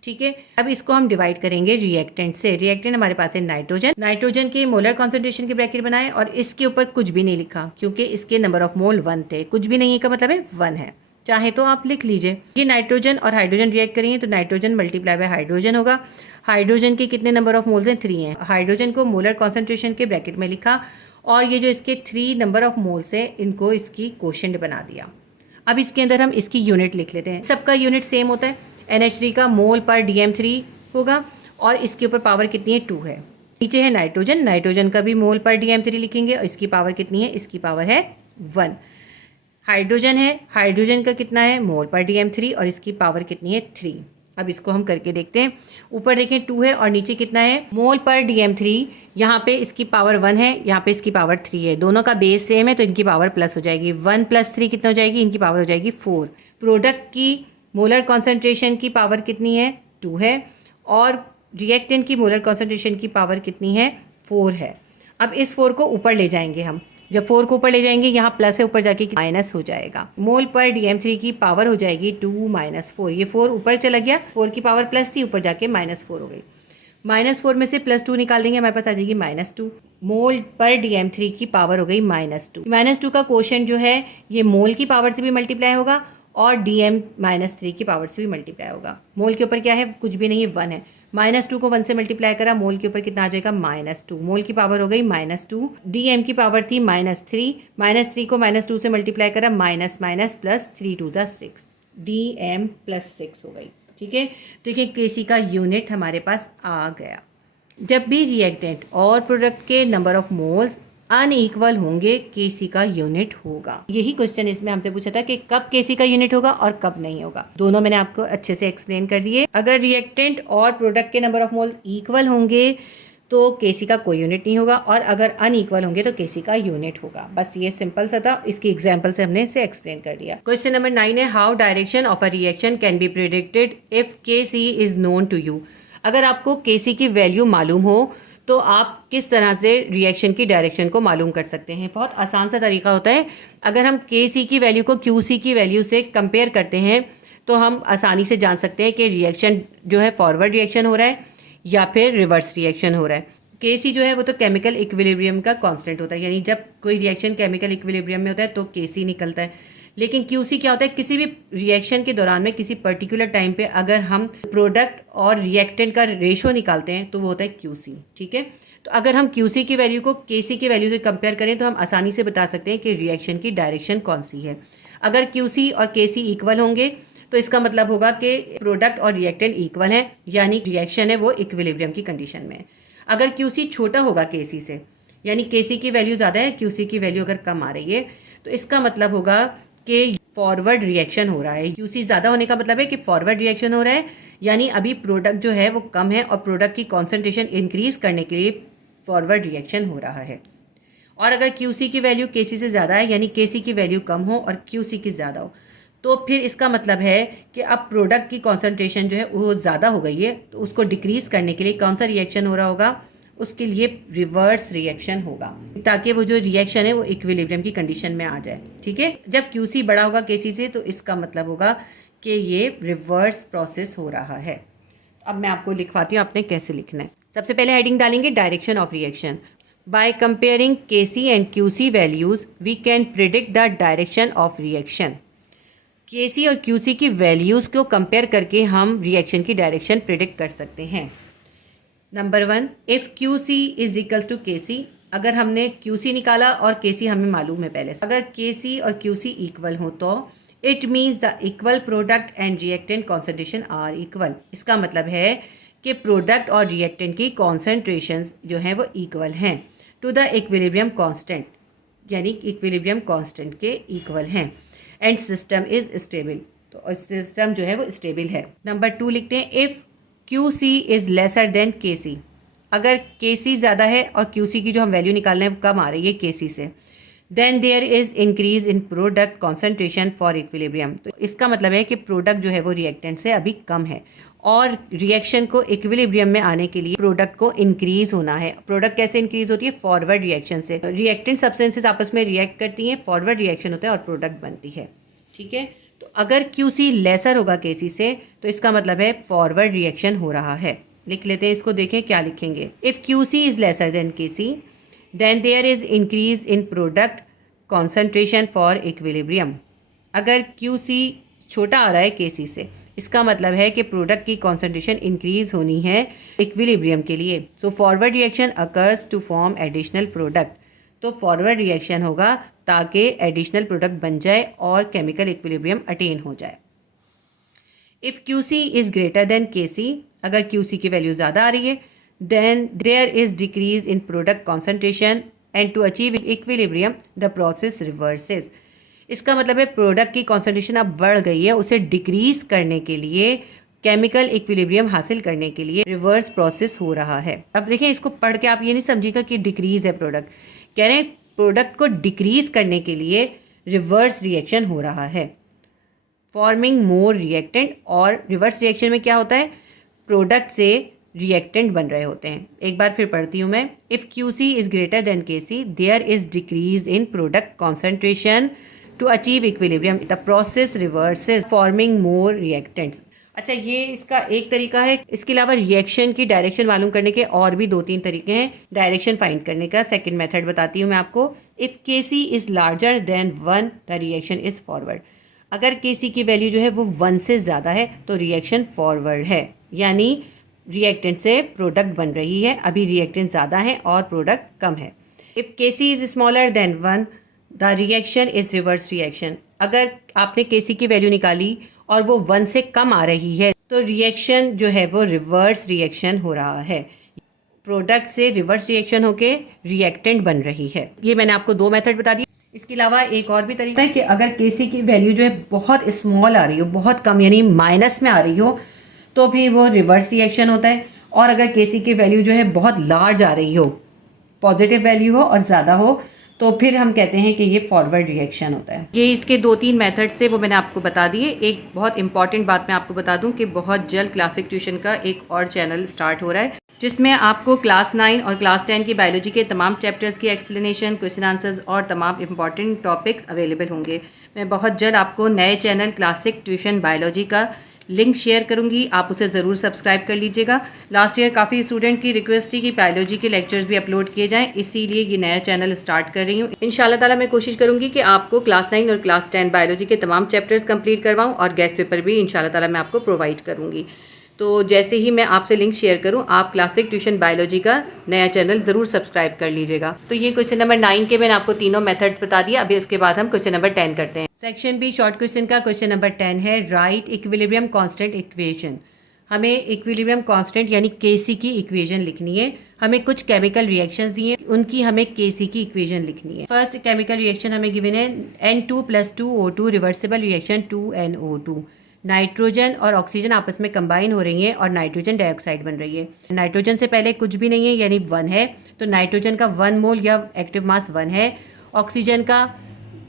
ठीक है। अब इसको हम डिवाइड करेंगे रिएक्टेंट से। रिएक्टेंट हमारे पास है नाइट्रोजन के मोलर कॉन्सेंट्रेशन के ब्रैकेट बनाए और इसके ऊपर कुछ भी नहीं लिखा क्योंकि इसके नंबर ऑफ मोल 1 थे। कुछ भी नहीं है का मतलब है 1 है, चाहे तो आप लिख लीजिए। ये नाइट्रोजन और हाइड्रोजन रिएक्ट करेंगे तो नाइट्रोजन मल्टीप्लाई बाय हाइड्रोजन होगा। हाइड्रोजन के कितने नंबर ऑफ मोल्स हैं? 3 हैं। हाइड्रोजन को मोलर कॉन्सेंट्रेशन के ब्रैकेट में लिखा और ये जो इसके 3 नंबर ऑफ मोल्स है इनको इसकी कोशेंट बना दिया। अब इसके अंदर हम इसकी यूनिट लिख लेते हैं। सबका यूनिट सेम होता है। NH3 का मोल पर DM3 होगा और इसके ऊपर पावर कितनी है? 2 है। नीचे है नाइट्रोजन, नाइट्रोजन का भी मोल पर DM3 लिखेंगे और इसकी पावर कितनी है? इसकी पावर है 1। हाइड्रोजन है, हाइड्रोजन का कितना है? मोल पर DM3 और इसकी पावर कितनी है? 3। अब इसको हम करके देखते हैं। ऊपर देखें 2 है और नीचे कितना है? मोल पर DM3। यहाँ पे इसकी पावर 1 है, यहाँ पे इसकी पावर 3 है। दोनों का बेस सेम है तो इनकी पावर प्लस हो जाएगी। 1 + 3 कितना हो जाएगी? इनकी पावर हो जाएगी 4। प्रोडक्ट की मोलर कॉन्सेंट्रेशन की पावर कितनी है? 2 है और रिएक्टेंट की मोलर कॉन्सेंट्रेशन की पावर कितनी है? 4 है। अब इस 4 को ऊपर ले जाएंगे हम। जब 4 को ऊपर ले जाएंगे यहाँ प्लस है, ऊपर जाके माइनस हो जाएगा। मोल पर DM3 की पावर हो जाएगी 2 - 4। ये 4 ऊपर चला गया, 4 की पावर प्लस थी, ऊपर जाके -4 हो गई। -4 में से +2 निकाल देंगे, हमारे पास आ जाएगी -2। मोल पर DM3 की पावर हो गई -2। -2 का कोशेंट जो है ये मोल की पावर से भी मल्टीप्लाई होगा और DM-3 की पावर से भी मल्टीप्लाई होगा। मोल के ऊपर क्या है? कुछ भी नहीं है, 1 है। -2 को 1 से मल्टीप्लाई करा, मोल के ऊपर कितना आ जाएगा? -2। मोल की पावर हो गई -2। DM की पावर थी -3, -3 को -2 से मल्टीप्लाई करा, माइनस माइनस प्लस 3 × 2 = 6, DM + 6 हो गई। ठीक है, तो देखिए Kc का यूनिट हमारे पास आ गया। जब भी रिएक्टेंट और प्रोडक्ट के नंबर ऑफ मोल्स अनइक्वल होंगे Kc का यूनिट होगा। यही क्वेश्चन इसमें हमसे पूछा था कि कब Kc का यूनिट होगा और कब नहीं होगा। दोनों मैंने आपको अच्छे से एक्सप्लेन कर दिए। अगर रिएक्टेंट और प्रोडक्ट के नंबर ऑफ मोल्स इक्वल होंगे तो Kc का कोई यूनिट नहीं होगा और अगर अनइक्वल होंगे तो Kc का यूनिट होगा। बस ये सिंपल सा था, इसकी एग्जांपल से हमने इसे एक्सप्लेन कर दिया। क्वेश्चन नंबर 9 है, how direction of a reaction can be predicted if Kc is known to you. अगर आपको Kc की वैल्यू मालूम हो तो आप किस तरह से रिएक्शन की डायरेक्शन को मालूम कर सकते हैं। बहुत आसान सा तरीका होता है। अगर हम Kc की वैल्यू को Qc की वैल्यू से कंपेयर करते हैं तो हम आसानी से जान सकते हैं कि रिएक्शन जो है फॉरवर्ड रिएक्शन हो रहा है या फिर रिवर्स रिएक्शन हो रहा है। Kc जो है वो तो केमिकल इक्विलिब्रियम का कांस्टेंट होता है, यानी जब कोई रिएक्शन केमिकल इक्विलिब्रियम में होता है तो Kc निकलता है। लेकिन Qc क्या होता है? किसी भी रिएक्शन के दौरान में किसी पर्टिकुलर टाइम पे अगर हम प्रोडक्ट और रिएक्टेंट का रेशो निकालते हैं तो वो होता है Qc। ठीक है, तो अगर हम Qc की वैल्यू को Kc की वैल्यू से कंपेयर करें तो हम आसानी से बता सकते हैं कि रिएक्शन की डायरेक्शन कौन सी है। अगर Qc और Kc इक्वल होंगे तो इसका मतलब होगा कि प्रोडक्ट और रिएक्टेंट इक्वल है, यानी रिएक्शन है वो इक्विलिब्रियम की कंडीशन में है। अगर Qc छोटा होगा Kc से, यानी Kc की वैल्यू ज़्यादा है, Qc की वैल्यू अगर कम आ रही है तो इसका मतलब होगा कि फॉरवर्ड रिएक्शन हो रहा है। Qc ज़्यादा होने का मतलब है कि फॉरवर्ड रिएक्शन हो रहा है, यानी अभी प्रोडक्ट जो है वो कम है और प्रोडक्ट की कॉन्सेंट्रेशन इंक्रीज़ करने के लिए फॉरवर्ड रिएक्शन हो रहा है। और अगर Qc की वैल्यू Kc से ज़्यादा है, यानी Kc की वैल्यू कम हो और Qc की ज़्यादा हो, तो फिर इसका मतलब है कि अब प्रोडक्ट की कॉन्सेंट्रेशन जो है वो ज़्यादा हो गई है, तो उसको डिक्रीज़ करने के लिए कौन सा रिएक्शन हो रहा होगा? उसके लिए रिवर्स रिएक्शन होगा, ताकि वो जो रिएक्शन है वो इक्विलिब्रियम की कंडीशन में आ जाए। ठीक है, जब Qc बड़ा होगा Kc से तो इसका मतलब होगा कि ये रिवर्स प्रोसेस हो रहा है। अब मैं आपको लिखवाती हूँ आपने कैसे लिखना है। सबसे पहले हेडिंग डालेंगे direction of reaction. By comparing Kc and Qc values we can predict the direction of reaction. Kc और Qc की वैल्यूज़ को कंपेयर करके हम रिएक्शन की डायरेक्शन प्रिडिक्ट कर सकते हैं। नंबर 1, if Qc is equals to Kc। अगर हमने Qc निकाला और Kc हमें मालूम है पहले से, अगर Kc और Qc इक्वल हो तो it means the equal product and reactant concentration are equal. इसका मतलब है कि प्रोडक्ट और रिएक्टेंट की कॉन्सेंट्रेशंस जो हैं वो इक्वल हैं टू द इक्विलिब्रियम कांस्टेंट, यानी इक्विलिब्रियम कांस्टेंट के इक्वल हैं। एंड सिस्टम इज स्टेबल, तो सिस्टम जो है वो स्टेबल है। नंबर 2 लिखते हैं, if Qc is lesser than Kc। अगर Kc ज़्यादा है और Qc की जो हम वैल्यू निकालना है वो कम आ रही है Kc से, then there is increase in product concentration for equilibrium. तो इसका मतलब है कि प्रोडक्ट जो है वो रिएक्टेंट से अभी कम है और रिएक्शन को इक्विलिब्रियम में आने के लिए प्रोडक्ट को इंक्रीज होना है। प्रोडक्ट कैसे इंक्रीज होती है? फॉरवर्ड रिएक्शन से। रिएक्टेंट सब्सटेंसेस आपस में रिएक्ट करती हैं, फॉरवर्ड रिएक्शन होता है और प्रोडक्ट बनती है। ठीक है, तो अगर Qc लेसर होगा Kc से तो इसका मतलब है फॉरवर्ड रिएक्शन हो रहा है। लिख लेते हैं इसको, देखें क्या लिखेंगे। If Qc is lesser than Kc then there is increase in product concentration for equilibrium. अगर QC छोटा आ रहा है KC से, इसका मतलब है कि प्रोडक्ट की कॉन्सेंट्रेशन इंक्रीज होनी है इक्विलिब्रियम के लिए। So forward reaction occurs to form additional product. तो फॉरवर्ड रिएक्शन होगा ताकि एडिशनल प्रोडक्ट बन जाए और केमिकल इक्विलिब्रियम अटेन हो जाए। If QC is greater than KC, अगर QC की वैल्यू ज़्यादा आ रही है, then there is decrease in product concentration and to achieve equilibrium the process reverses. इसका मतलब है प्रोडक्ट की कॉन्सेंट्रेशन अब बढ़ गई है, उसे डिक्रीज करने के लिए, केमिकल इक्विलिब्रियम हासिल करने के लिए रिवर्स प्रोसेस हो रहा है। अब देखिए, इसको पढ़ के आप ये नहीं समझिएगा कि डिक्रीज है प्रोडक्ट, कह रहे हैं प्रोडक्ट को डिक्रीज करने के लिए रिवर्स रिएक्शन हो रहा है, फॉर्मिंग मोर रिएक्टेंट। और रिवर्स रिएक्शन में क्या होता है, प्रोडक्ट से रिएक्टेंट बन रहे होते हैं। एक बार फिर पढ़ती हूँ मैं। If QC is greater than KC, there is decrease in product concentration to achieve equilibrium the process reverses forming more reactants. अच्छा, ये इसका एक तरीका है। इसके अलावा रिएक्शन की डायरेक्शन मालूम करने के और भी 2-3 तरीके हैं डायरेक्शन फाइंड करने का। सेकंड मेथड बताती हूँ मैं आपको। If KC is larger than 1 the reaction is forward. अगर KC की वैल्यू जो है वो 1 से ज़्यादा है तो रिएक्शन फॉरवर्ड है, यानी रिएक्टेंट से प्रोडक्ट बन रही है। अभी रिएक्टेंट ज़्यादा है और प्रोडक्ट कम है। If KC is smaller than 1 the reaction is reverse reaction. अगर आपने KC की वैल्यू निकाली और वो 1 से कम आ रही है तो रिएक्शन जो है वो रिवर्स रिएक्शन हो रहा है, प्रोडक्ट से रिवर्स रिएक्शन होके रिएक्टेंट बन रही है। ये मैंने आपको 2 मेथड बता दिए। इसके अलावा एक और भी तरीका है कि अगर KC की वैल्यू जो है बहुत स्मॉल आ रही हो, बहुत कम यानी माइनस में आ रही हो, तो भी वो रिवर्स रिएक्शन होता है। और अगर KC की वैल्यू जो है बहुत लार्ज आ रही हो, पॉजिटिव वैल्यू हो और ज़्यादा हो, तो फिर हम कहते हैं कि ये फॉरवर्ड रिएक्शन होता है। ये इसके 2-3 मेथड से वो मैंने आपको बता दिए। एक बहुत इंपॉर्टेंट बात मैं आपको बता दूं कि बहुत जल्द क्लासिक ट्यूशन का एक और चैनल स्टार्ट हो रहा है, जिसमें आपको क्लास 9 और क्लास 10 की बायोलॉजी के तमाम चैप्टर्स की एक्सप्लेनेशन, क्वेश्चन आंसर्स और तमाम इंपॉर्टेंट टॉपिक्स अवेलेबल होंगे। मैं बहुत जल्द आपको नए चैनल क्लासिक ट्यूशन बायोलॉजी का लिंक शेयर करूंगी, आप उसे ज़रूर सब्सक्राइब कर लीजिएगा। लास्ट ईयर काफ़ी स्टूडेंट की रिक्वेस्ट थी कि बायोलॉजी के लेक्चर्स भी अपलोड किए जाएं, इसीलिए ये नया चैनल स्टार्ट कर रही हूँ। इंशाल्लाह ताला मैं कोशिश करूंगी कि आपको क्लास 9 और क्लास 10 बायोलॉजी के तमाम चैप्टर्स कंप्लीट करवाऊँ और गेस्ट पेपर भी इंशाल्लाह ताला मैं आपको प्रोवाइड करूँगी। तो जैसे ही मैं आपसे लिंक शेयर करूं, आप क्लासिक ट्यूशन बायोलॉजी का नया चैनल ज़रूर सब्सक्राइब कर लीजिएगा। तो ये क्वेश्चन नंबर 9 के मैंने आपको तीनों मेथड्स बता दिया। अभी उसके बाद हम क्वेश्चन नंबर 10 करते हैं। सेक्शन बी शॉर्ट क्वेश्चन का क्वेश्चन नंबर 10 है, राइट इक्विलिब्रियम कांस्टेंट इक्वेशन। हमें इक्विलिब्रियम कांस्टेंट यानी KC की इक्वेशन लिखनी है। हमें कुछ केमिकल रिएक्शंस दिए, उनकी हमें KC की इक्वेशन लिखनी है। फर्स्ट केमिकल रिएक्शन हमें गिवन है N2+2O2 reversible reaction 2NO2। Nitrogen और ऑक्सीजन आपस में कंबाइन हो रही हैं और नाइट्रोजन डाइऑक्साइड बन रही है। नाइट्रोजन से पहले कुछ भी नहीं है यानी 1 है, तो नाइट्रोजन का 1 मोल या एक्टिव मास 1 है। ऑक्सीजन का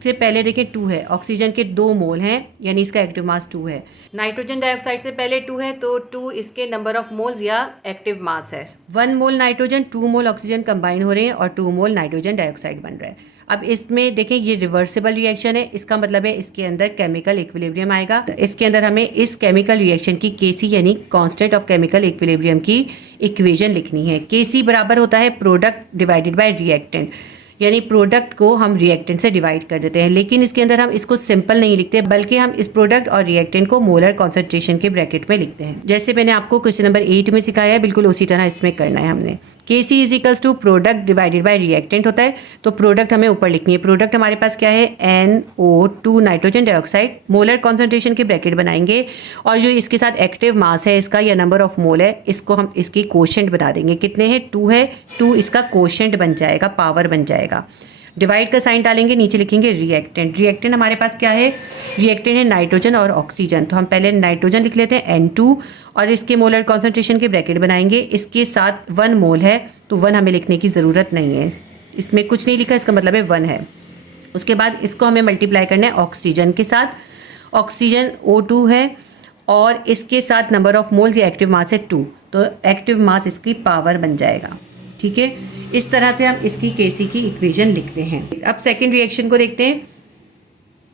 से पहले देखें 2 है, ऑक्सीजन के 2 मोल हैं यानी इसका एक्टिव मास 2 है। नाइट्रोजन डाइऑक्साइड से पहले 2 है तो 2 इसके नंबर ऑफ मोल्स या एक्टिव मास है। 1 मोल नाइट्रोजन 2 मोल ऑक्सीजन कंबाइन हो रहे हैं और 2 मोल नाइट्रोजन डाइऑक्साइड बन रहा है। अब इसमें देखें ये रिवर्सिबल रिएक्शन है, इसका मतलब है इसके अंदर केमिकल इक्विलिब्रियम आएगा। तो इसके अंदर हमें इस केमिकल रिएक्शन की KC यानी कांस्टेंट ऑफ केमिकल इक्विलिब्रियम की इक्वेशन लिखनी है। KC बराबर होता है प्रोडक्ट डिवाइडेड बाय रिएक्टेंट, यानी प्रोडक्ट को हम रिएक्टेंट से डिवाइड कर देते हैं। लेकिन इसके अंदर हम इसको सिंपल नहीं लिखते, बल्कि हम इस प्रोडक्ट और रिएक्टेंट को मोलर कॉन्सेंट्रेशन के ब्रैकेट में लिखते हैं। जैसे मैंने आपको क्वेश्चन नंबर 8 में सिखाया है, बिल्कुल उसी तरह इसमें करना है हमने। KC is equals to product divided by reactant होता है, तो प्रोडक्ट हमें ऊपर लिखनी है। प्रोडक्ट हमारे पास क्या है, NO2 nitrogen dioxide, molar concentration के ब्रैकेट बनाएंगे और जो इसके साथ एक्टिव मास है इसका या नंबर ऑफ मोल है, इसको हम इसकी कोशेंट बना देंगे। कितने हैं, 2 है, 2 इसका कोशेंट बन जाएगा, पावर बन जाएगा। डिवाइड का साइन डालेंगे, नीचे लिखेंगे रिएक्टेंट। रिएक्टेंट हमारे पास क्या है, रिएक्टेंट है नाइट्रोजन और ऑक्सीजन, तो हम पहले नाइट्रोजन लिख लेते हैं N2 और इसके मोलर कॉन्सेंट्रेशन के ब्रैकेट बनाएंगे। इसके साथ 1 मोल है तो 1 हमें लिखने की ज़रूरत नहीं है, इसमें कुछ नहीं लिखा, इसका मतलब है 1 है। उसके बाद इसको हमें मल्टीप्लाई करना है ऑक्सीजन के साथ। ऑक्सीजन O2 है और इसके साथ नंबर ऑफ मोल्स या एक्टिव मास है 2, तो एक्टिव मास इसकी पावर बन जाएगा। ठीक है, इस तरह से हम इसकी KC की इक्वेशन लिखते हैं। अब सेकंड रिएक्शन को देखते हैं,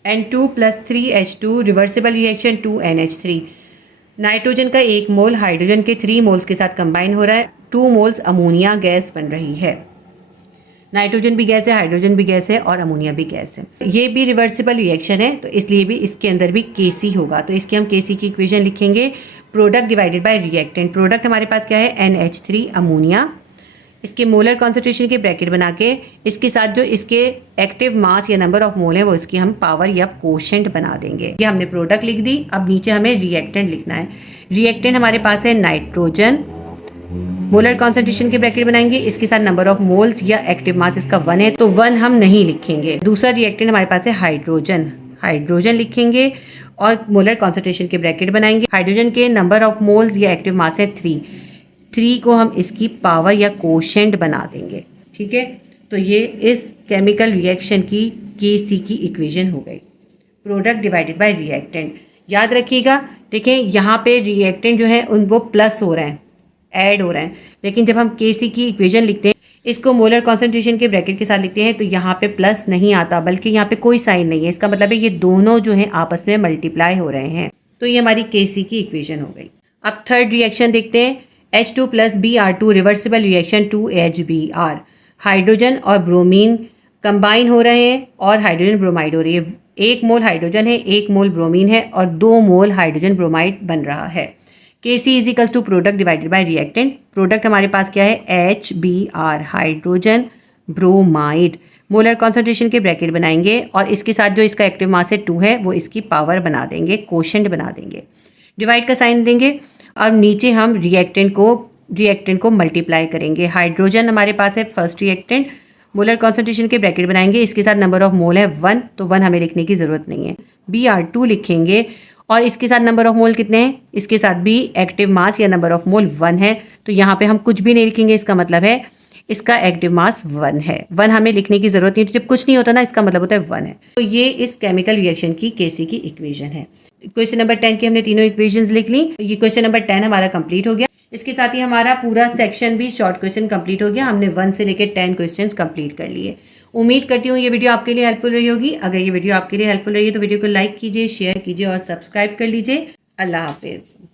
N2+3H2 reversible reaction 2NH3। Nitrogen का 1 मोल हाइड्रोजन के 3 मोल्स के साथ कंबाइन हो रहा है, 2 मोल्स अमोनिया गैस बन रही है। नाइट्रोजन भी गैस है, हाइड्रोजन भी गैस है और अमोनिया भी गैस है। ये भी रिवर्सिबल रिएक्शन है, तो इसलिए भी इसके अंदर भी Kc होगा। तो इसकी हम Kc की इक्वेशन लिखेंगे, product divided by reactant. Product हमारे पास क्या है, NH3 अमोनिया। इसके मोलर कॉन्सेंट्रेशन के ब्रैकेट बना के इसके साथ जो इसके एक्टिव मास या नंबर ऑफ मोल है वो इसकी हम पावर या कोशेंट बना देंगे। ये हमने प्रोडक्ट लिख दी। अब नीचे हमें रिएक्टेंट लिखना है। रिएक्टेंट हमारे पास है नाइट्रोजन, मोलर कॉन्सेंट्रेशन के ब्रैकेट बनाएंगे, इसके साथ नंबर ऑफ मोल्स या एक्टिव मास इसका 1 है तो 1 हम नहीं लिखेंगे। दूसरा रिएक्टेंट हमारे पास है हाइड्रोजन, हाइड्रोजन लिखेंगे और मोलर कॉन्सेंट्रेशन के ब्रैकेट बनाएंगे। हाइड्रोजन के नंबर ऑफ मोल्स या एक्टिव मास है 3 को हम इसकी पावर या कोशेंट बना देंगे। ठीक है, तो ये इस केमिकल रिएक्शन की Kc की इक्वेशन हो गई, प्रोडक्ट डिवाइडेड बाय रिएक्टेंट। याद रखिएगा, देखें यहाँ पे रिएक्टेंट जो है उन वो प्लस हो रहे हैं, ऐड हो रहे हैं, लेकिन जब हम Kc की इक्वेशन लिखते हैं, इसको मोलर कॉन्सेंट्रेशन के ब्रैकेट के साथ लिखते हैं तो यहाँ पे प्लस नहीं आता, बल्कि यहाँ पे कोई साइन नहीं है। इसका मतलब है ये दोनों जो हैं आपस में मल्टीप्लाई हो रहे हैं। तो ये हमारी Kc की इक्वेशन हो गई। अब थर्ड रिएक्शन देखते हैं, H2 + Br2 reversible reaction 2HBr। Hydrogen और ब्रोमीन कंबाइन हो रहे हैं और हाइड्रोजन ब्रोमाइड हो रही है। 1 मोल हाइड्रोजन है, 1 मोल ब्रोमीन है और 2 मोल हाइड्रोजन ब्रोमाइड बन रहा है। Kc = product divided by reactant. Product हमारे पास क्या है, HBr, hydrogen bromide. Molar concentration के ब्रैकेट बनाएंगे और इसके साथ जो इसका एक्टिव मास है 2 है वो इसकी पावर बना देंगे, कोशेंट बना देंगे। डिवाइड का साइन देंगे और नीचे हम रिएक्टेंट को मल्टीप्लाई करेंगे। हाइड्रोजन हमारे पास है फर्स्ट रिएक्टेंट, मोलर कॉन्सेंट्रेशन के ब्रैकेट बनाएंगे, इसके साथ नंबर ऑफ मोल है 1 तो 1 हमें लिखने की ज़रूरत नहीं है। Br2 लिखेंगे और इसके साथ नंबर ऑफ मोल कितने हैं, इसके साथ भी एक्टिव मास या नंबर ऑफ मोल 1 है तो यहाँ पे हम कुछ भी नहीं लिखेंगे। इसका मतलब है इसका एक्टिव मास 1 है, 1 हमें लिखने की जरूरत नहीं है। तो जब कुछ नहीं होता ना, इसका मतलब होता है 1 है। तो ये इस केमिकल रिएक्शन की Kc की इक्वेशन है। क्वेश्चन नंबर 10 की हमने तीनों इक्वेशंस लिख ली। ये क्वेश्चन नंबर 10 हमारा कंप्लीट हो गया। इसके साथ ही हमारा पूरा सेक्शन भी शॉर्ट क्वेश्चन कंप्लीट हो गया। हमने 1 से लेकर 10 क्वेश्चन कंप्लीट कर लिए। उम्मीद करती हूँ ये वीडियो आपके लिए हेल्पफुल रही होगी। अगर ये वीडियो आपके लिए हेल्पफुल रही है तो वीडियो को लाइक कीजिए, शेयर कीजिए और सब्सक्राइब कर लीजिए। अल्लाह हाफिज़।